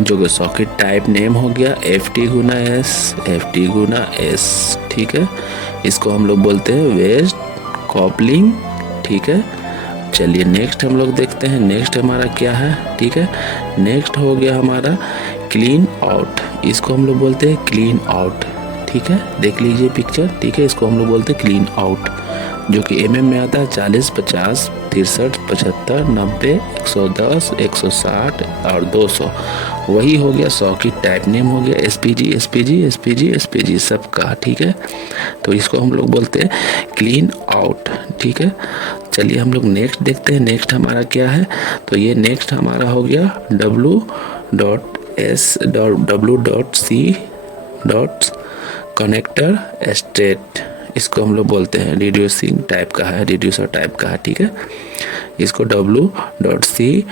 जो कि सॉकेट टाइप नेम हो गया FT गुना S, ठीक है। इसको हम लोग बोलते हैं वेस्ट कॉपलिंग, ठीक है। चलिए नेक्स्ट हम लोग देखते हैं। नेक्स्ट हमारा क्या है, ठीक है, नेक्स्ट हो गया हमारा क्लीन आउट। इसको हम लोग बोलते हैं क्लीन आउट, ठीक है, देख लीजिए पिक्चर, ठीक है। इसको हम लोग बोलते हैं क्लीन आउट, जो कि mm में आता है 40 50 63 75 90 110 160 और 200। वही हो गया सॉकेट टाइप नेम हो गया SPG सबका, ठीक है। तो इसको हम लोग बोलते हैं क्लीन आउट, ठीक है। चलिए हम लोग नेक्स्ट देखते हैं। नेक्स्ट हमारा क्या है, तो ये नेक्स्ट हमारा हो गया W.C कनेक्टर स्ट्रेट। इसको हम लोग बोलते हैं रिड्यूसिंग टाइप का है, रिड्यूसर टाइप का है, ठीक है। इसको W.C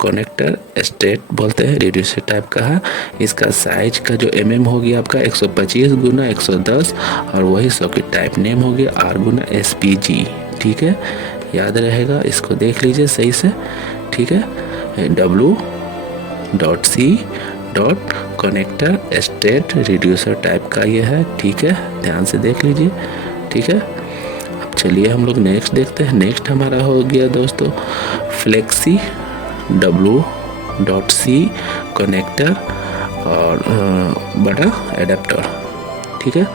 कनेक्टर स्ट्रेट बोलते हैं, रिड्यूसर टाइप का है। इसका साइज का जो mm हो गया आपका 125 गुना 110 और वही सॉकेट टाइप नेम हो गया R गुना SPG, ठीक है, याद रहेगा। इसको देख लीजिए सही से, ठीक है, W.C connector straight reducer type का ये है, ठीक है, ध्यान से देख लीजिए, ठीक है। अब चलिए हम लोग नेक्स्ट देखते हैं। नेक्स्ट हमारा हो गया दोस्तों फ्लेक्सी W.C कनेक्टर और बड़ा एडेप्टर, ठीक है।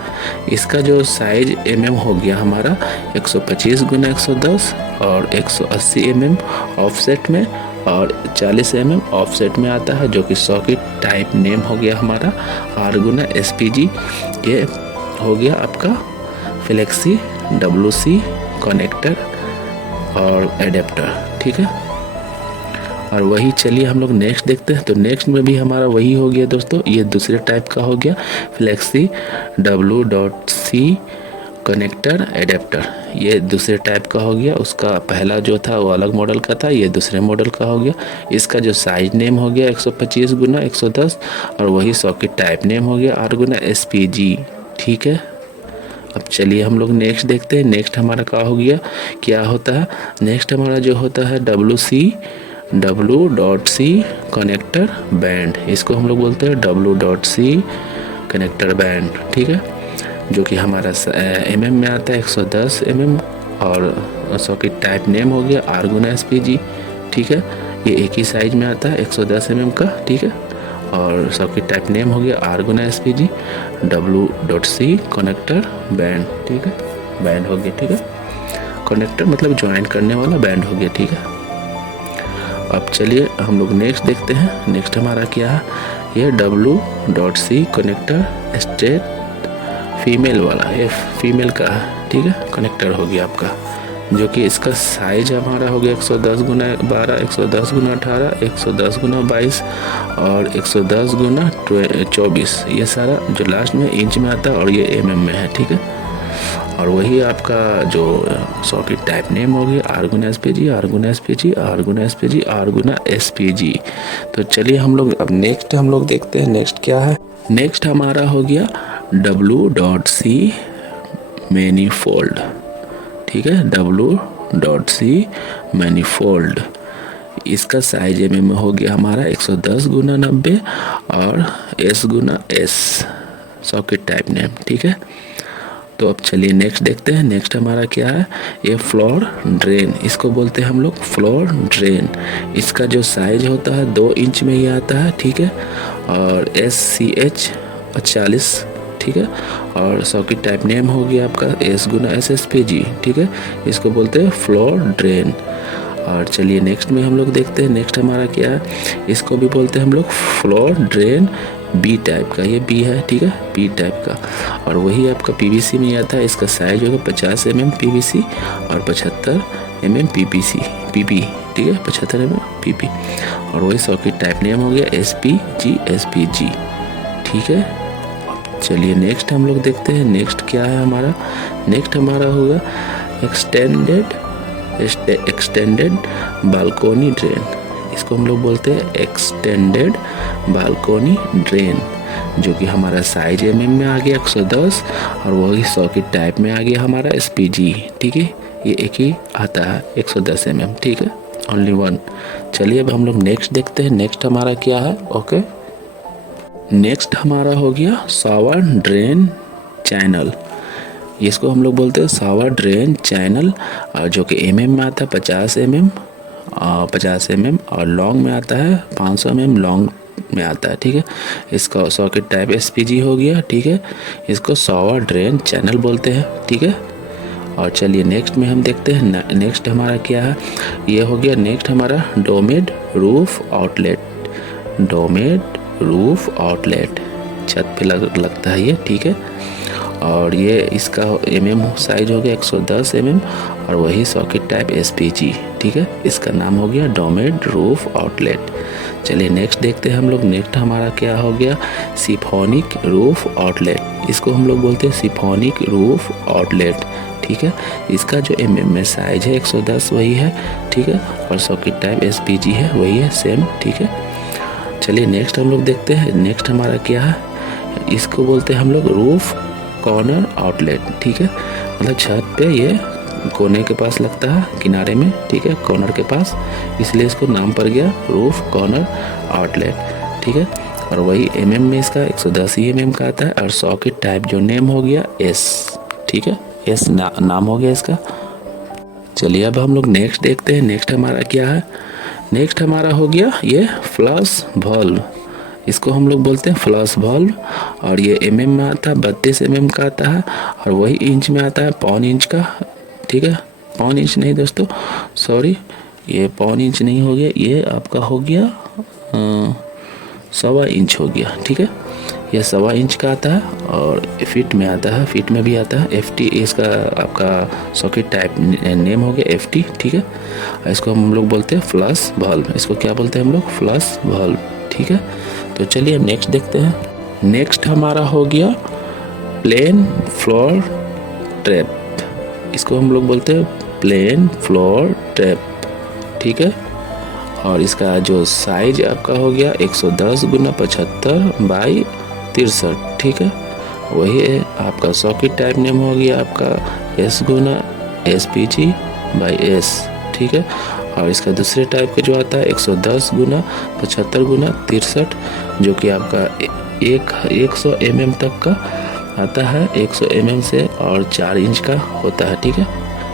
इसका जो साइज mm हो गया हमारा 125 गुना 110 और 180 mm ऑफसेट में और 40 mm ऑफसेट में आता है, जो कि सॉकेट टाइप नेम हो गया हमारा R गुना SPG। ये हो गया आपका फ्लेक्सी WC कनेक्टर और एडेप्टर, ठीक है। और वही चलिए हम लोग नेक्स्ट देखते हैं। तो नेक्स्ट में भी हमारा वही हो गया दोस्तों, ये दूसरे टाइप का हो गया फ्लेक्सी W.C कनेक्टर एडेप्टर। ये दूसरे टाइप का हो गया, उसका पहला जो था वो अलग मॉडल का था, ये दूसरे मॉडल का हो गया। इसका जो साइज नेम हो गया 125 गुना 110 और वही सॉकेट टाइप नेम हो गया R गुना SPG, ठीक है। अब चलिए हम लोग नेक्स्ट देखते हैं। नेक्स्ट हमारा क्या होता है, नेक्स्ट हमारा जो होता है W.C कनेक्टर बैंड। इसको हम लोग बोलते हैं W.C कनेक्टर बैंड, ठीक है, जो कि हमारा mm में आता है 110 mm और सॉकेट टाइप नेम हो गया R गुना SPG, ठीक है। ये एक ही साइज में आता है 110 mm का, ठीक है, और सॉकेट टाइप नेम हो गया R गुना SPG W.C कनेक्टर बैंड, ठीक है, बैंड हो गया, ठीक है। कनेक्टर मतलब ज्वाइन करने वाला बैंड हो गया, ठीक है। अब चलिए हम लोग नेक्स्ट देखते हैं। नेक्स्ट हमारा क्या है, ये W.C कनेक्टर स्टेट फीमेल वाला, ये फीमेल का है, ठीक है, कनेक्टर हो गया आपका, जो कि इसका साइज हमारा हो गया 110 गुना 12, 110 गुना 18, 110 गुना 22 और 110 गुना 24। ये सारा जो लास्ट में इंच में आता है और ये mm में है, ठीक है। और वही आपका जो सॉकेट टाइप नेम हो गया R गुना SPG, R गुना SPG, R गुना SPG, R गुना SPG। तो चलिए हम लोग अब नेक्स्ट हम लोग देखते हैं नेक्स्ट क्या है। नेक्स्ट हमारा हो गया W.C मैनीफोल्ड, ठीक है, W.C मैनीफोल्ड। इसका साइज mm में हो गया हमारा 110 गुना 90 और S गुना S सॉकेट टाइप नेम, ठीक है। तो अब चलिए नेक्स्ट देखते हैं। नेक्स्ट हमारा क्या है, ये फ्लोर ड्रेन, इसको बोलते हैं हम लोग फ्लोर ड्रेन। इसका जो साइज होता है 2 इंच में ही आता है, ठीक है, और SCH 40, ठीक है, और सॉकेट टाइप नेम हो गया आपका S गुना SSPG, ठीक है। इसको बोलते हैं फ्लोर ड्रेन। और चलिए नेक्स्ट में हम लोग देखते हैं। नेक्स्ट हमारा क्या है, इसको भी बोलते हैं हम लोग फ्लोर ड्रेन B टाइप का, ये B है, ठीक है, B टाइप का। और वही आपका PVC में आता है। इसका साइज होगा 50 mm PVC और 75 mm PP, ठीक है, 75 mm PP। और वही सॉकेट टाइप नेम हो गया SPG, ठीक है। चलिए नेक्स्ट हम लोग देखते हैं। नेक्स्ट क्या है हमारा, नेक्स्ट हमारा होगा एक्सटेंडेड बालकोनी ड्रेन। इसको हम लोग बोलते हैं एक्सटेंडेड बालकोनी ड्रेन, जो कि हमारा साइज mm में आ गया 110 और वही सॉकेट टाइप में आ गया हमारा SPG, ठीक है। ये एक ही आता है 110 mm, ठीक है, ओनली वन। चलिए अब हम लोग नेक्स्ट देखते हैं। नेक्स्ट हमारा क्या है, ओके। नेक्स्ट हमारा हो गया शावर ड्रेन चैनल। इसको हम लोग बोलते हैं शावर ड्रेन चैनल, जो कि mm में आता है 50 mm और लॉन्ग में आता है 500 mm लॉन्ग में आता है, ठीक है। इसका सॉकेट टाइप SPG हो गया, ठीक है। इसको शावर ड्रेन चैनल बोलते हैं, ठीक है। और चलिए नेक्स्ट में हम देखते हैं। नेक्स्ट हमारा क्या है, ये हो गया नेक्स्ट हमारा डोमेड रूफ आउटलेट। डोमेड रूफ आउटलेट छत पे लगता है ये, ठीक है। और ये इसका mm साइज हो गया 110 mm और वही सॉकेट टाइप SPG, ठीक है। इसका नाम हो गया डोमेड रूफ आउटलेट। चलिए नेक्स्ट देखते हैं हम लोग। नेक्स्ट हमारा क्या हो गया, सिफोनिक रूफ आउटलेट। इसको हम लोग बोलते हैं सिफोनिक रूफ आउटलेट, ठीक है। इसका जो mm में साइज है 110 वही है, ठीक है, और सॉकेट टाइप SPG है, वही है सेम, ठीक है। चलिए नेक्स्ट हम लोग देखते हैं। नेक्स्ट हमारा क्या है, इसको बोलते हैं हम लोग रूफ कॉर्नर आउटलेट, ठीक है। मतलब छत पे ये कोने के पास लगता है, किनारे में, ठीक है, कॉर्नर के पास, इसलिए इसको नाम पड़ गया रूफ कॉर्नर आउटलेट, ठीक है। और वही mm में इसका 110 mm का आता है और सॉकेट टाइप जो नेम हो गया S, ठीक है, S नाम हो गया इसका। चलिए अब हम लोग नेक्स्ट देखते हैं। नेक्स्ट हमारा क्या है, नेक्स्ट हमारा हो गया ये फ्लश वाल्व। इसको हम लोग बोलते हैं फ्लश वाल्व और ये mm में आता है 32 mm का आता है और वही इंच में आता है 1.5 इंच का, ठीक है। 1.5 इंच नहीं दोस्तों, सॉरी, ये 1.5 इंच नहीं हो गया, ये आपका हो गया 1.25 इंच हो गया, ठीक है। ये 1.25 इंच का आता है और फीट में आता है, फीट में भी आता है FT। इसका आपका सॉकेट टाइप नेम हो गया FT, ठीक है। इसको हम लोग बोलते हैं फ्लश वाल्व। इसको क्या बोलते हैं हम लोग, फ्लश वाल्व, ठीक है। तो चलिए नेक्स्ट देखते हैं। नेक्स्ट हमारा हो गया प्लेन फ्लोर ट्रैप। इसको हम लोग बोलते हैं प्लेन फ्लोर ट्रैप, ठीक है। और इसका जो साइज आपका हो गया 110 गुना 75 बाई 63, ठीक है। वही है आपका सॉकेट टाइप नेम हो गया आपका S Guna SPG by S, ठीक है। और इसका दूसरे टाइप का जो आता है 110 गुना 75 गुना 63, जो कि आपका 100 mm तक का आता है, 100 mm से और 4 इंच का होता है, ठीक है,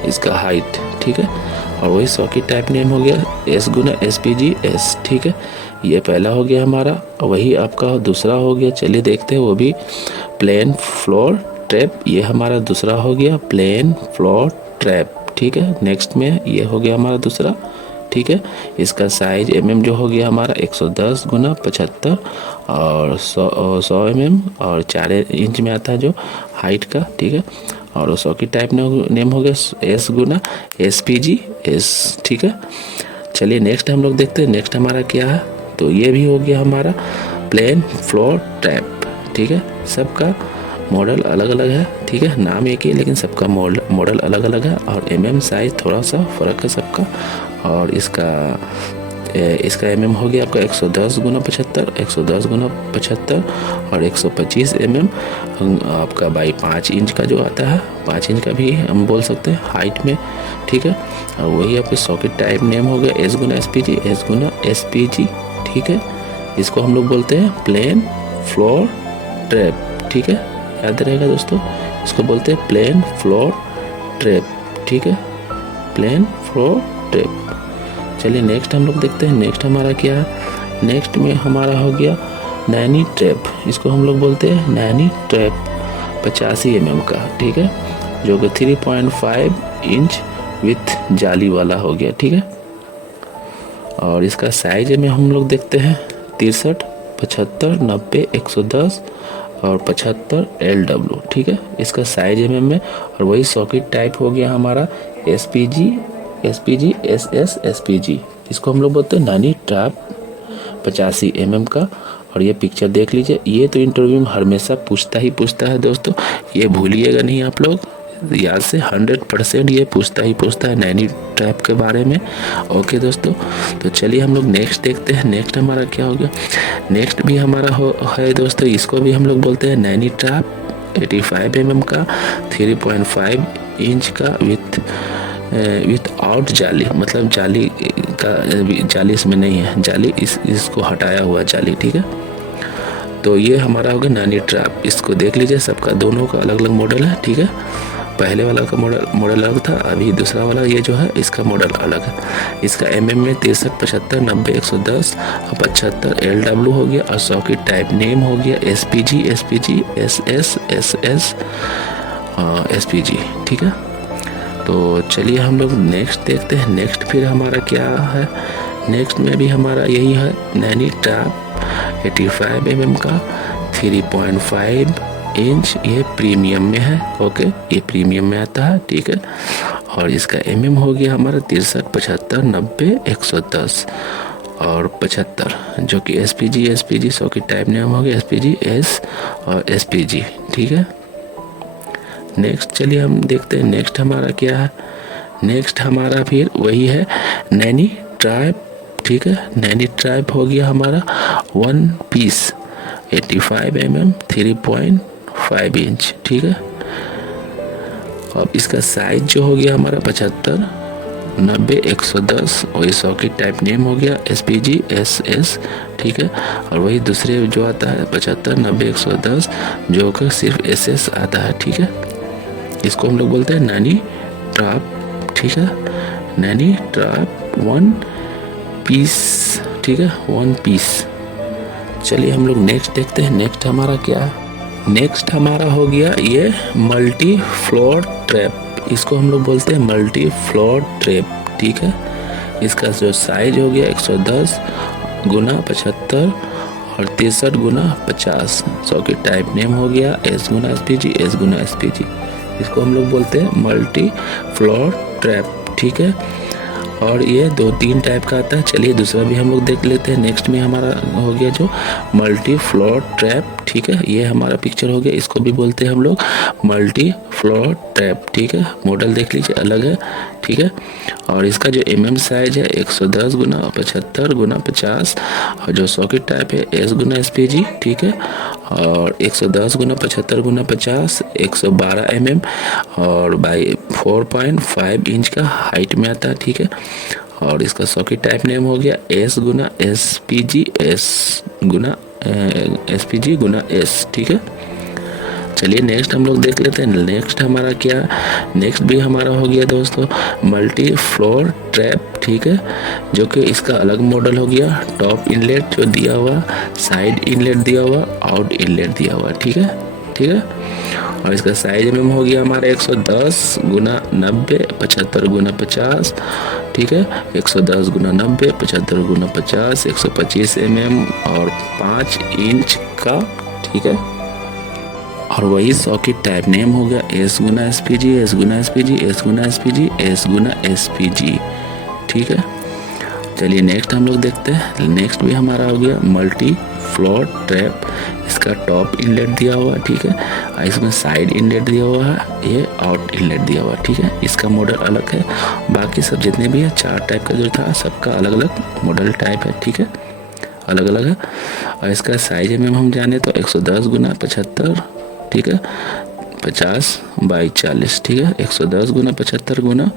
इसका हाइट, ठीक है। और वही सॉकेट टाइप नेम हो गया S गुना SPG S, ठीक है। ये पहला हो गया हमारा, वही आपका दूसरा हो गया। चलिए देखते हैं वो भी प्लेन फ्लोर ट्रैप। ये हमारा दूसरा हो गया प्लेन फ्लोर ट्रैप, ठीक है। नेक्स्ट में ये हो गया हमारा दूसरा, ठीक है। इसका साइज जो हो गया हमारा 110 गुना 75 और 100 और 4 इंच में आता है जो हाइट का, ठीक है। और सॉकेट टाइप नेम हो गया एस गुना SPG एस, ठीक है। चलिए नेक्स्ट हम लोग देखते हैं नेक्स्ट हमारा क्या है। तो ये भी हो गया हमारा प्लेन फ्लोर ट्रैप, ठीक है। सबका मॉडल अलग अलग है, ठीक है। नाम एक ही लेकिन सबका मॉडल अलग अलग है और साइज थोड़ा सा फ़र्क है सबका। और इसका हो गया आपका 110 गुना 75, 110 गुना 75 और 125 आपका बाई 5 इंच का जो आता है, 5 इंच का भी हम बोल सकते हैं हाइट में, ठीक है। और वही आपके सॉकेट टाइप नेम हो गया एस गुना SPG, ठीक है। इसको हम लोग बोलते हैं प्लेन फ्लोर ट्रैप, ठीक है। याद रहेगा दोस्तों, इसको बोलते हैं प्लेन फ्लोर ट्रैप, ठीक है, प्लेन फ्लोर ट्रैप। चलिए नेक्स्ट हम लोग देखते हैं नेक्स्ट हमारा क्या है। नेक्स्ट में हमारा हो गया नैनी ट्रैप, इसको हम लोग बोलते हैं नैनी ट्रैप 85 का, ठीक है, जो कि 3.5 इंच विथ जाली वाला हो गया, ठीक है। और इसका साइज में हम लोग देखते हैं 63, 75, 90, 110 और 75 LW, ठीक है। इसका साइज में और वही सॉकेट टाइप हो गया हमारा SPG SS SPG, इसको हम लोग बोलते हैं नैनी ट्रैप 85 का। और ये पिक्चर देख लीजिए, ये तो इंटरव्यू में हमेशा पूछता है दोस्तों, ये भूलिएगा नहीं आप लोग, याद से 100% ये पूछता है नैनी ट्रैप के बारे में। ओके दोस्तों, तो चलिए हम लोग नेक्स्ट देखते हैं नेक्स्ट हमारा क्या हो गया। नेक्स्ट भी हमारा है दोस्तों, इसको भी हम लोग बोलते हैं नैनी ट्रैप 85 का 3.5 इंच का विथ आउट जाली, मतलब जाली इसमें नहीं है, जाली इसको हटाया हुआ जाली, ठीक है। तो ये हमारा होगा नैनी ट्रैप, इसको देख लीजिए, सबका दोनों का अलग अलग मॉडल है, ठीक है। पहले वाला का मॉडल अलग था, अभी दूसरा वाला ये जो है इसका मॉडल अलग है। इसका में 63, 75, 90, 110 और 75 LW हो गया और सॉकेट टाइप नेम हो गया SPG SS SPG, ठीक है। तो चलिए हम लोग नेक्स्ट देखते हैं नेक्स्ट फिर हमारा क्या है। नेक्स्ट में भी हमारा यही है नैनी ट्रैप 85 का 3.5 इंच, ये प्रीमियम में है, ओके, ये प्रीमियम में आता है, ठीक है। और इसका हो गया हमारा 63, 75, 90, 110 और 75, जो कि SPG सॉकेट टाइप नेम हो गया SPG S और SPG, ठीक है। नेक्स्ट चलिए हम देखते हैं नेक्स्ट हमारा क्या है। नेक्स्ट हमारा फिर वही है नैनी ट्रैप, ठीक है। नैनी ट्रैप हो गया हमारा 1 पीस 85 3.5 इंच, ठीक है। अब इसका साइज जो हो गया हमारा 75, 90, 110 और ये सॉकेट टाइप नेम हो गया SPG SS, ठीक है। और वही दूसरे जो आता है 75, 90, 110 जो कि सिर्फ SS आता है, ठीक है। इसको हम लोग बोलते हैं नैनी ट्रैप, ठीक है, नैनी ट्रैप 1 पीस, ठीक है, 1 पीस। चलिए हम लोग नेक्स्ट देखते हैं नेक्स्ट हमारा क्या है। नेक्स्ट हमारा हो गया ये मल्टी फ्लोर ट्रैप, इसको हम लोग बोलते हैं मल्टी फ्लोर ट्रैप, ठीक है। इसका जो साइज हो गया 110 गुना 75 और 63 गुना 50, सॉकेट टाइप नेम हो गया S गुना SPG, इसको हम लोग बोलते हैं मल्टी फ्लोर ट्रैप, ठीक है। और ये 2-3 टाइप का आता है। चलिए दूसरा भी हम लोग देख लेते हैं। नेक्स्ट में हमारा हो गया जो मल्टी फ्लोर ट्रैप, ठीक है, ये हमारा पिक्चर हो गया, इसको भी बोलते हैं हम लोग मल्टी फ्लोर ट्रैप, ठीक है। मॉडल देख लीजिए अलग है, ठीक है। और इसका जो साइज है 110 गुना 75 गुना 50 और जो सॉकेट टाइप है S गुना SPG, ठीक है। और 110 गुना 75 गुना 50 112 और बाई 4.5 इंच का हाइट में आता है, ठीक है। और इसका सॉकेट टाइप नेम हो गया S गुना SPG गुना S, ठीक है। चलिए नेक्स्ट हम लोग देख लेते हैं नेक्स्ट हमारा क्या। नेक्स्ट भी हमारा हो गया दोस्तों मल्टी फ्लोर ट्रैप, ठीक है, जो कि इसका अलग मॉडल हो गया। टॉप इनलेट जो दिया हुआ, साइड इनलेट दिया हुआ, आउट इनलेट दिया हुआ, ठीक है। और इसका साइज में हो गया हमारा 110 गुना 90 75 गुना 50, ठीक है, 110 गुना 90 75 गुना 50 125 और 5 इंच का, ठीक है। और वही सॉकेट टाइप नेम हो गया एस गुना एस पी जी, एस गुना एस पी जी, एस गुना एस पी जी, एस गुना एस पी जी, ठीक है। चलिए नेक्स्ट हम लोग देखते हैं। नेक्स्ट भी हमारा हो गया मल्टी फ्लोर ट्रैप। इसका टॉप इनलेट दिया हुआ है, ठीक है, और इसमें साइड इनलेट दिया हुआ है, ये आउट इनलेट दिया हुआ है, ठीक है। इसका मॉडल अलग है, बाकी सब जितने भी है 4 टाइप का जो था सबका अलग अलग मॉडल टाइप है, ठीक है, अलग अलग है। और इसका साइज में हम जाने तो 110 गुना 75, ठीक है, 50 बाई 40, ठीक है, 110 गुना 75 गुना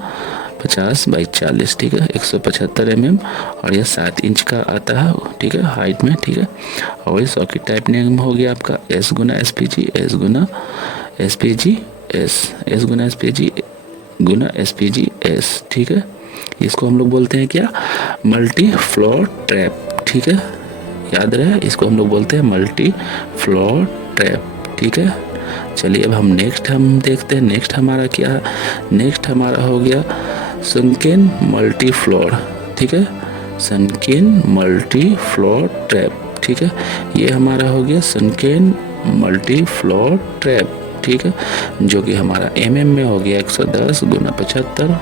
50 बाई 40, ठीक है, 175 और यह 7 इंच का आता है, ठीक है, हाइट में, ठीक है। और वही सॉकेट टाइप नेम हो गया आपका एस गुना एस पी जी, एस गुना S P G S, S गुना एस पी जी गुना एस पी जी एस, ठीक है। इसको हम लोग बोलते हैं क्या, मल्टी फ्लोर ट्रैप, ठीक है, याद रहे, इसको हम लोग बोलते हैं मल्टी फ्लोर ट्रैप, ठीक है। चलिए अब हम नेक्स्ट देखते हैं। नेक्स्ट हमारा क्या है, नेक्स्ट हमारा हो गया सनकेन मल्टी फ्लोर, ठीक है, सनकेन मल्टी फ्लोर ट्रैप, ठीक है। ये हमारा हो गया सनकेन मल्टी फ्लोर ट्रैप, ठीक है, जो कि हमारा एमएम में हो गया 110 गुना 75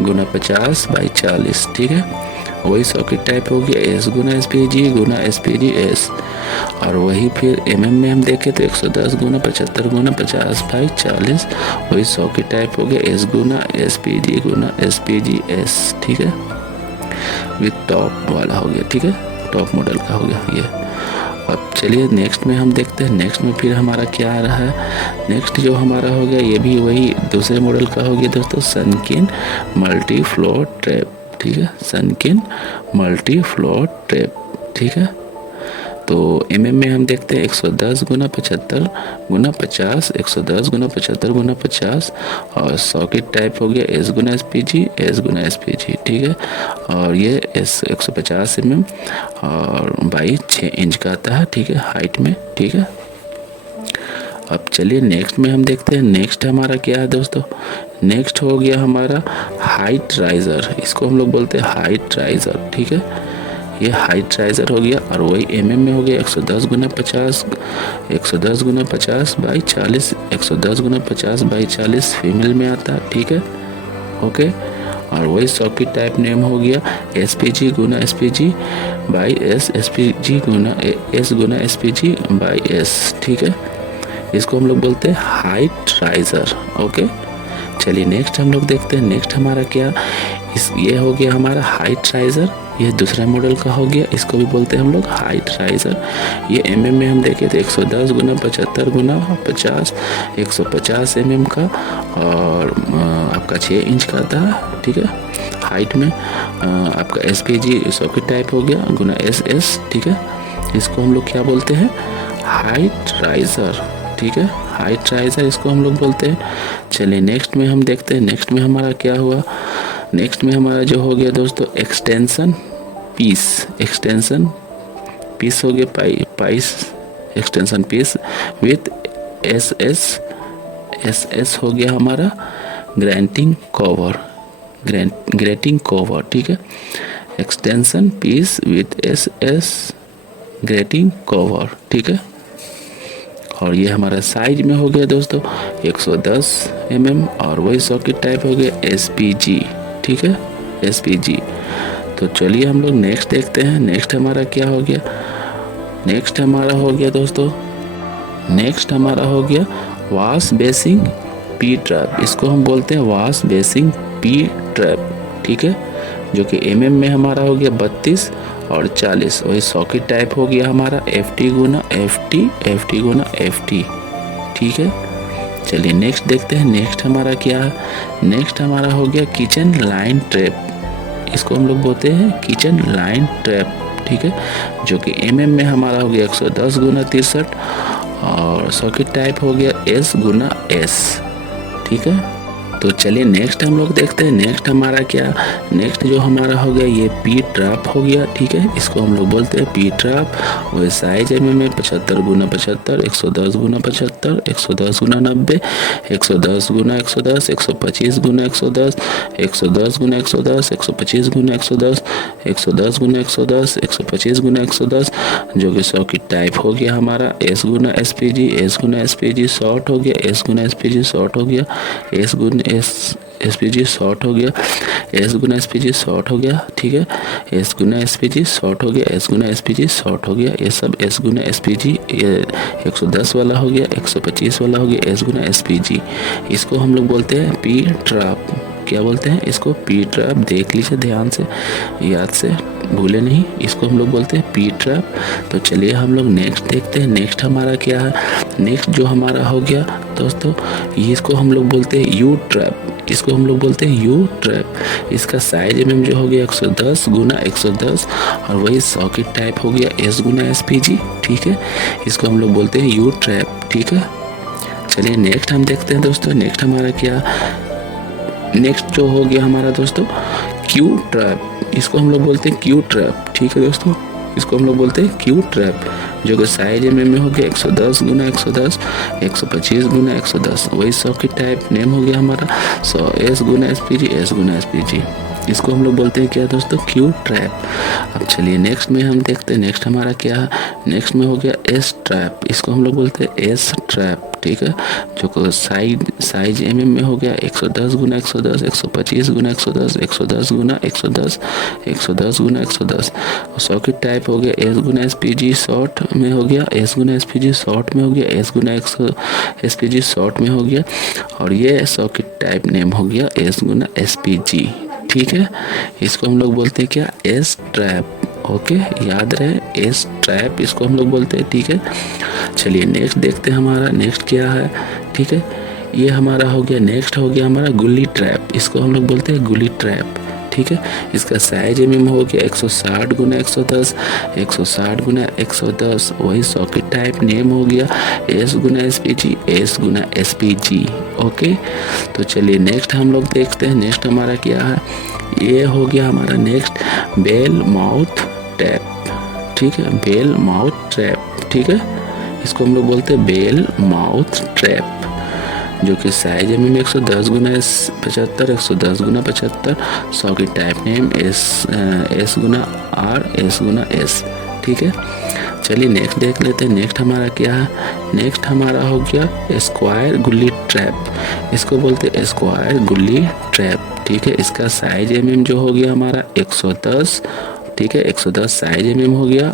गुना 50 बाई 40, ठीक है। वही सॉकेट टाइप हो गया एस गुना एस पी जी गुना एस पी जी एस। और वही फिर एमएम में हम देखें तो 110 गुना 75 गुना 50 बाई 40, वही सॉकेट टाइप हो गया एस गुना एस पी जी गुना एस पी जी एस, ठीक है, विथ टॉप वाला हो गया, ठीक है, टॉप मॉडल का हो गया ये। अब चलिए नेक्स्ट में हम देखते हैं। नेक्स्ट में फिर हमारा क्या आ रहा है, नेक्स्ट जो हमारा हो गया ये भी वही दूसरे मॉडल का हो गया दोस्तों, सनकेन मल्टी फ्लोर ट्रैप, ठीक है, सनकेन मल्टी फ्लोर ट्रैप, ठीक है। तो एमएम में हम देखते हैं 110 गुना 75 गुना 50, 110 गुना 75 गुना 50, और सॉकेट टाइप हो गया एस गुना एस पी जी, एस गुना एस पी जी, ठीक है। और ये एस 150 और बाई 6 इंच का आता है, ठीक है, हाइट में, ठीक है। अब चलिए नेक्स्ट में हम देखते हैं। नेक्स्ट हमारा क्या है दोस्तों, नेक्स्ट हो गया हमारा हाइट राइजर, इसको हम लोग बोलते हैं हाइट राइजर, ठीक है, ये हाइट राइजर हो गया। और वही एमएम में हो गया 110 गुना 50, 110 गुना 50 बाई 40, 110 गुना 50 बाई 40 फीमेल में आता है, ठीक है, ओके। और वही सॉकेट टाइप नेम हो गया एस पी जी गुना S P ji by S, S P G गुना एस गुना S P ji by S, ठीक है। इसको हम लोग बोलते हैं हाइट राइजर, ओके। चलिए नेक्स्ट हम लोग देखते हैं। नेक्स्ट हमारा क्या, ये हो गया हमारा हाइट राइजर, ये दूसरा मॉडल का हो गया, इसको भी बोलते हैं हम लोग हाइट राइजर। ये एमएम में हम देखे थे 110 गुना 75 गुना 50, 150 एमएम का, और आपका 6 इंच का था, ठीक है, हाइट में। आपका एस पी जी सॉकेट टाइप हो गया गुना एस एस, ठीक है। इसको हम लोग क्या बोलते हैं, हाइट राइजर, ठीक है, हाइट राइजर इसको हम लोग बोलते हैं। चलिए नेक्स्ट में हम देखते हैं। नेक्स्ट में हमारा क्या हुआ, नेक्स्ट में हमारा जो हो गया दोस्तों एक्सटेंशन पीस, एक्सटेंशन पीस हो गया पाइस extension piece with S S हो गया हमारा ग्रेटिंग कवर, ग्रेटिंग कवर, ठीक है, extension piece with S grating cover, ठीक है। और ये हमारा साइज में हो गया दोस्तों 110 और वही सॉकेट टाइप हो गया SPG, ठीक है, SPG। तो चलिए हम लोग नेक्स्ट देखते हैं। नेक्स्ट हमारा क्या हो गया, नेक्स्ट हमारा हो गया दोस्तों, नेक्स्ट हमारा हो गया वॉश बेसिंग पी ट्रैप। इसको हम बोलते हैं वॉश बेसिंग पी ट्रैप, ठीक है, जो कि MM में हमारा हो गया 32 और 40। वही सॉकेट टाइप हो गया हमारा FT गुना FT गुना FT, ठीक है। चलिए नेक्स्ट देखते हैं। नेक्स्ट हमारा क्या है, नेक्स्ट हमारा हो गया किचन लाइन ट्रैप। इसको हम लोग बोलते हैं किचन लाइन ट्रैप, ठीक है, जो कि MM में हमारा हो गया 110 गुना 63 और सॉकेट टाइप हो गया S गुना S, ठीक है। तो चलिए नेक्स्ट हम लोग देखते हैं। नेक्स्ट हमारा क्या, नेक्स्ट जो हमारा हो गया ये पी ट्रैप हो गया, ठीक है। इसको हम लोग बोलते हैं पी ट्रैप। वही साइज में 75 गुना 75, 110 गुना 75, 110 गुना 90, 110 गुना 110, 125 गुना 110, 110 गुना 110, 125 गुना 110, 110 गुना 110, 125 गुना 110, जो कि 100 की टाइप हो गया हमारा। एस गुना एस पी जी, एस गुना एस पी जी शॉर्ट हो गया, एस गुना एस पी जी शॉर्ट हो गया, एस गुना एस पी जी शॉर्ट हो गया, एस गुना एस पी जी शॉर्ट हो गया, ठीक है। एस गुना एस पी जी शॉर्ट हो गया, एस गुना एस पी जी शॉर्ट हो गया। ये सब एस गुना एस पी जी 110 वाला हो गया, 125 वाला हो गया, एस गुना एस पी जी। इसको हम लोग बोलते हैं पी ट्रैप। क्या बोलते हैं इसको? P trap. देख लीजिए ध्यान से, याद से भूले नहीं। इसको हम लोग बोलते हैं पी ट्रैप। तो चलिए हम लोग नेक्स्ट देखते हैं। नेक्स्ट हमारा क्या है? नेक्स्ट जो हमारा हो गया दोस्तों, ये इसको हम लोग बोलते हैं यू ट्रैप। इसको हम लोग बोलते हैं यू ट्रैप। इसका साइज जो हो गया 110 गुना 110 और वही सॉकेट टाइप हो गया एस गुना एस पी जी, ठीक है। इसको हम लोग बोलते हैं यू ट्रैप, ठीक है। चलिए नेक्स्ट हम देखते हैं दोस्तों। नेक्स्ट हमारा क्या, नेक्स्ट जो हो गया हमारा दोस्तों क्यू ट्रैप। इसको हम लोग बोलते हैं क्यू ट्रैप, ठीक है दोस्तों। इसको हम लोग बोलते हैं क्यू ट्रैप, जो कि साइज में हो गया 110 गुना 110, 125 गुना 110, वही सॉकेट टाइप नेम हो गया हमारा 100 एस गुना एस पी जी, एस गुना एस पी जी। इसको हम लोग बोलते हैं क्या दोस्तों? Q trap. अब चलिए नेक्स्ट में हम देखते हैं। नेक्स्ट हमारा क्या है? नेक्स्ट में हो गया एस ट्रैप। इसको हम लोग बोलते हैं एस ट्रैप, ठीक है। जो साइज में हो गया 110 गुना 110, 125 गुना 110, 110 गुना 110, 110 गुना 110। सॉकेट टाइप हो गया एस गुना एस पी जी शॉर्ट में हो गया, एस गुना एस पी जी शॉर्ट में हो गया, एस गुना एस पी जी शॉर्ट में हो गया। और ये सॉकेट टाइप नेम हो गया एस गुना एस पी जी, ठीक है। इसको हम लोग बोलते हैं क्या? S trap. ओके, याद रहे एस ट्रैप, इसको हम लोग बोलते हैं, ठीक है। चलिए नेक्स्ट देखते हैं हमारा नेक्स्ट क्या है, ठीक है। ये हमारा हो गया, नेक्स्ट हो गया हमारा गुल्ली ट्रैप। इसको हम लोग बोलते हैं गुल्ली ट्रैप, ठीक है। इसका साइज हो गया 160 गुना 110, 160 गुना 110, वही सॉकेट टाइप नेम हो गया एस गुना एस पी जी, एस गुना एस पी जी। ओके, तो चलिए नेक्स्ट हम लोग देखते हैं। नेक्स्ट हमारा क्या है? ये हो गया हमारा नेक्स्ट बेल माउथ ट्रैप, ठीक है। बेल माउथ ट्रैप, ठीक है। इसको हम लोग बोलते हैं बेल माउथ ट्रैप, जो कि साइज में 110 गुना 75, 110 गुना 75, सॉकेट टाइप नेम एस गुना आर, एस गुना एस, ठीक है। चलिए नेक्स्ट देख लेते हैं। नेक्स्ट हमारा क्या है? नेक्स्ट हमारा हो गया स्क्वायर गुल्ली ट्रैप। इसको बोलते हैं स्क्वायर गुल्ली ट्रैप, ठीक है। इसका साइज जो हो गया हमारा 110, ठीक है। 110 साइज हो गया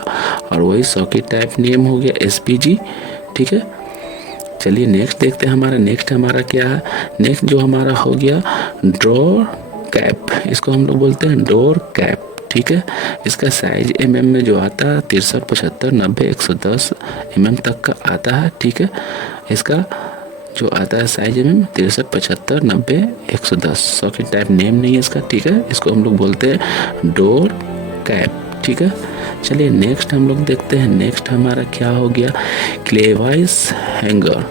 और वही सॉकेट टाइप नेम हो गया एस पी जी, ठीक है। चलिए नेक्स्ट देखते हैं हमारा। नेक्स्ट हमारा क्या है? नेक्स्ट जो हमारा हो गया डोर कैप। इसको हम लोग बोलते हैं डोर कैप, ठीक है। इसका साइज में जो आता है 63, 75, 90, 110 तक का आता है, ठीक है। इसका जो आता है साइज 63, 75, 90, 110, सॉकेट टाइप नेम नहीं है इसका, ठीक है। इसको हम लोग बोलते हैं डोर कैप, ठीक है। चलिए नेक्स्ट हम लोग देखते हैं। नेक्स्ट हमारा क्या हो गया? क्लेवाइस हैंगर।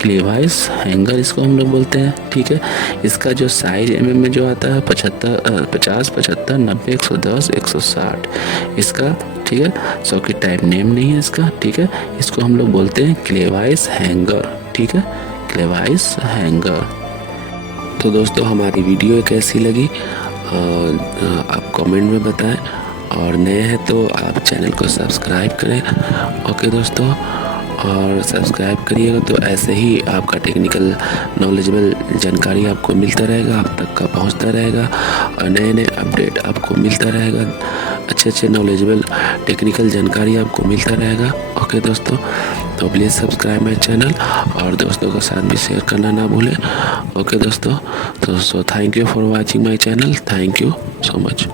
क्लेवाइस हैंगर इसको हम लोग बोलते हैं, ठीक है। इसका जो साइज में जो आता है 50, 75, 90, 110, 160 इसका, ठीक है। सॉकेट टाइप नेम नहीं है इसका, ठीक है। इसको हम लोग बोलते हैं क्लेवाइस हैंगर, ठीक है। क्लेवाइस हैंगर। तो दोस्तों हमारी वीडियो कैसी लगी आप कमेंट में बताएं, और नए हैं तो आप चैनल को सब्सक्राइब करें। ओके दोस्तों, और सब्सक्राइब करिएगा तो ऐसे ही आपका टेक्निकल नॉलेजेबल जानकारी आपको मिलता रहेगा, आप तक का पहुंचता रहेगा, और नए नए अपडेट आपको मिलता रहेगा, अच्छे नॉलेजेबल टेक्निकल जानकारी आपको मिलता रहेगा। ओके दोस्तों, तो प्लीज़ सब्सक्राइब माई चैनल और दोस्तों के साथ भी शेयर करना ना भूलें। ओके दोस्तों, तो thank you for watching my channel. Thank you so much.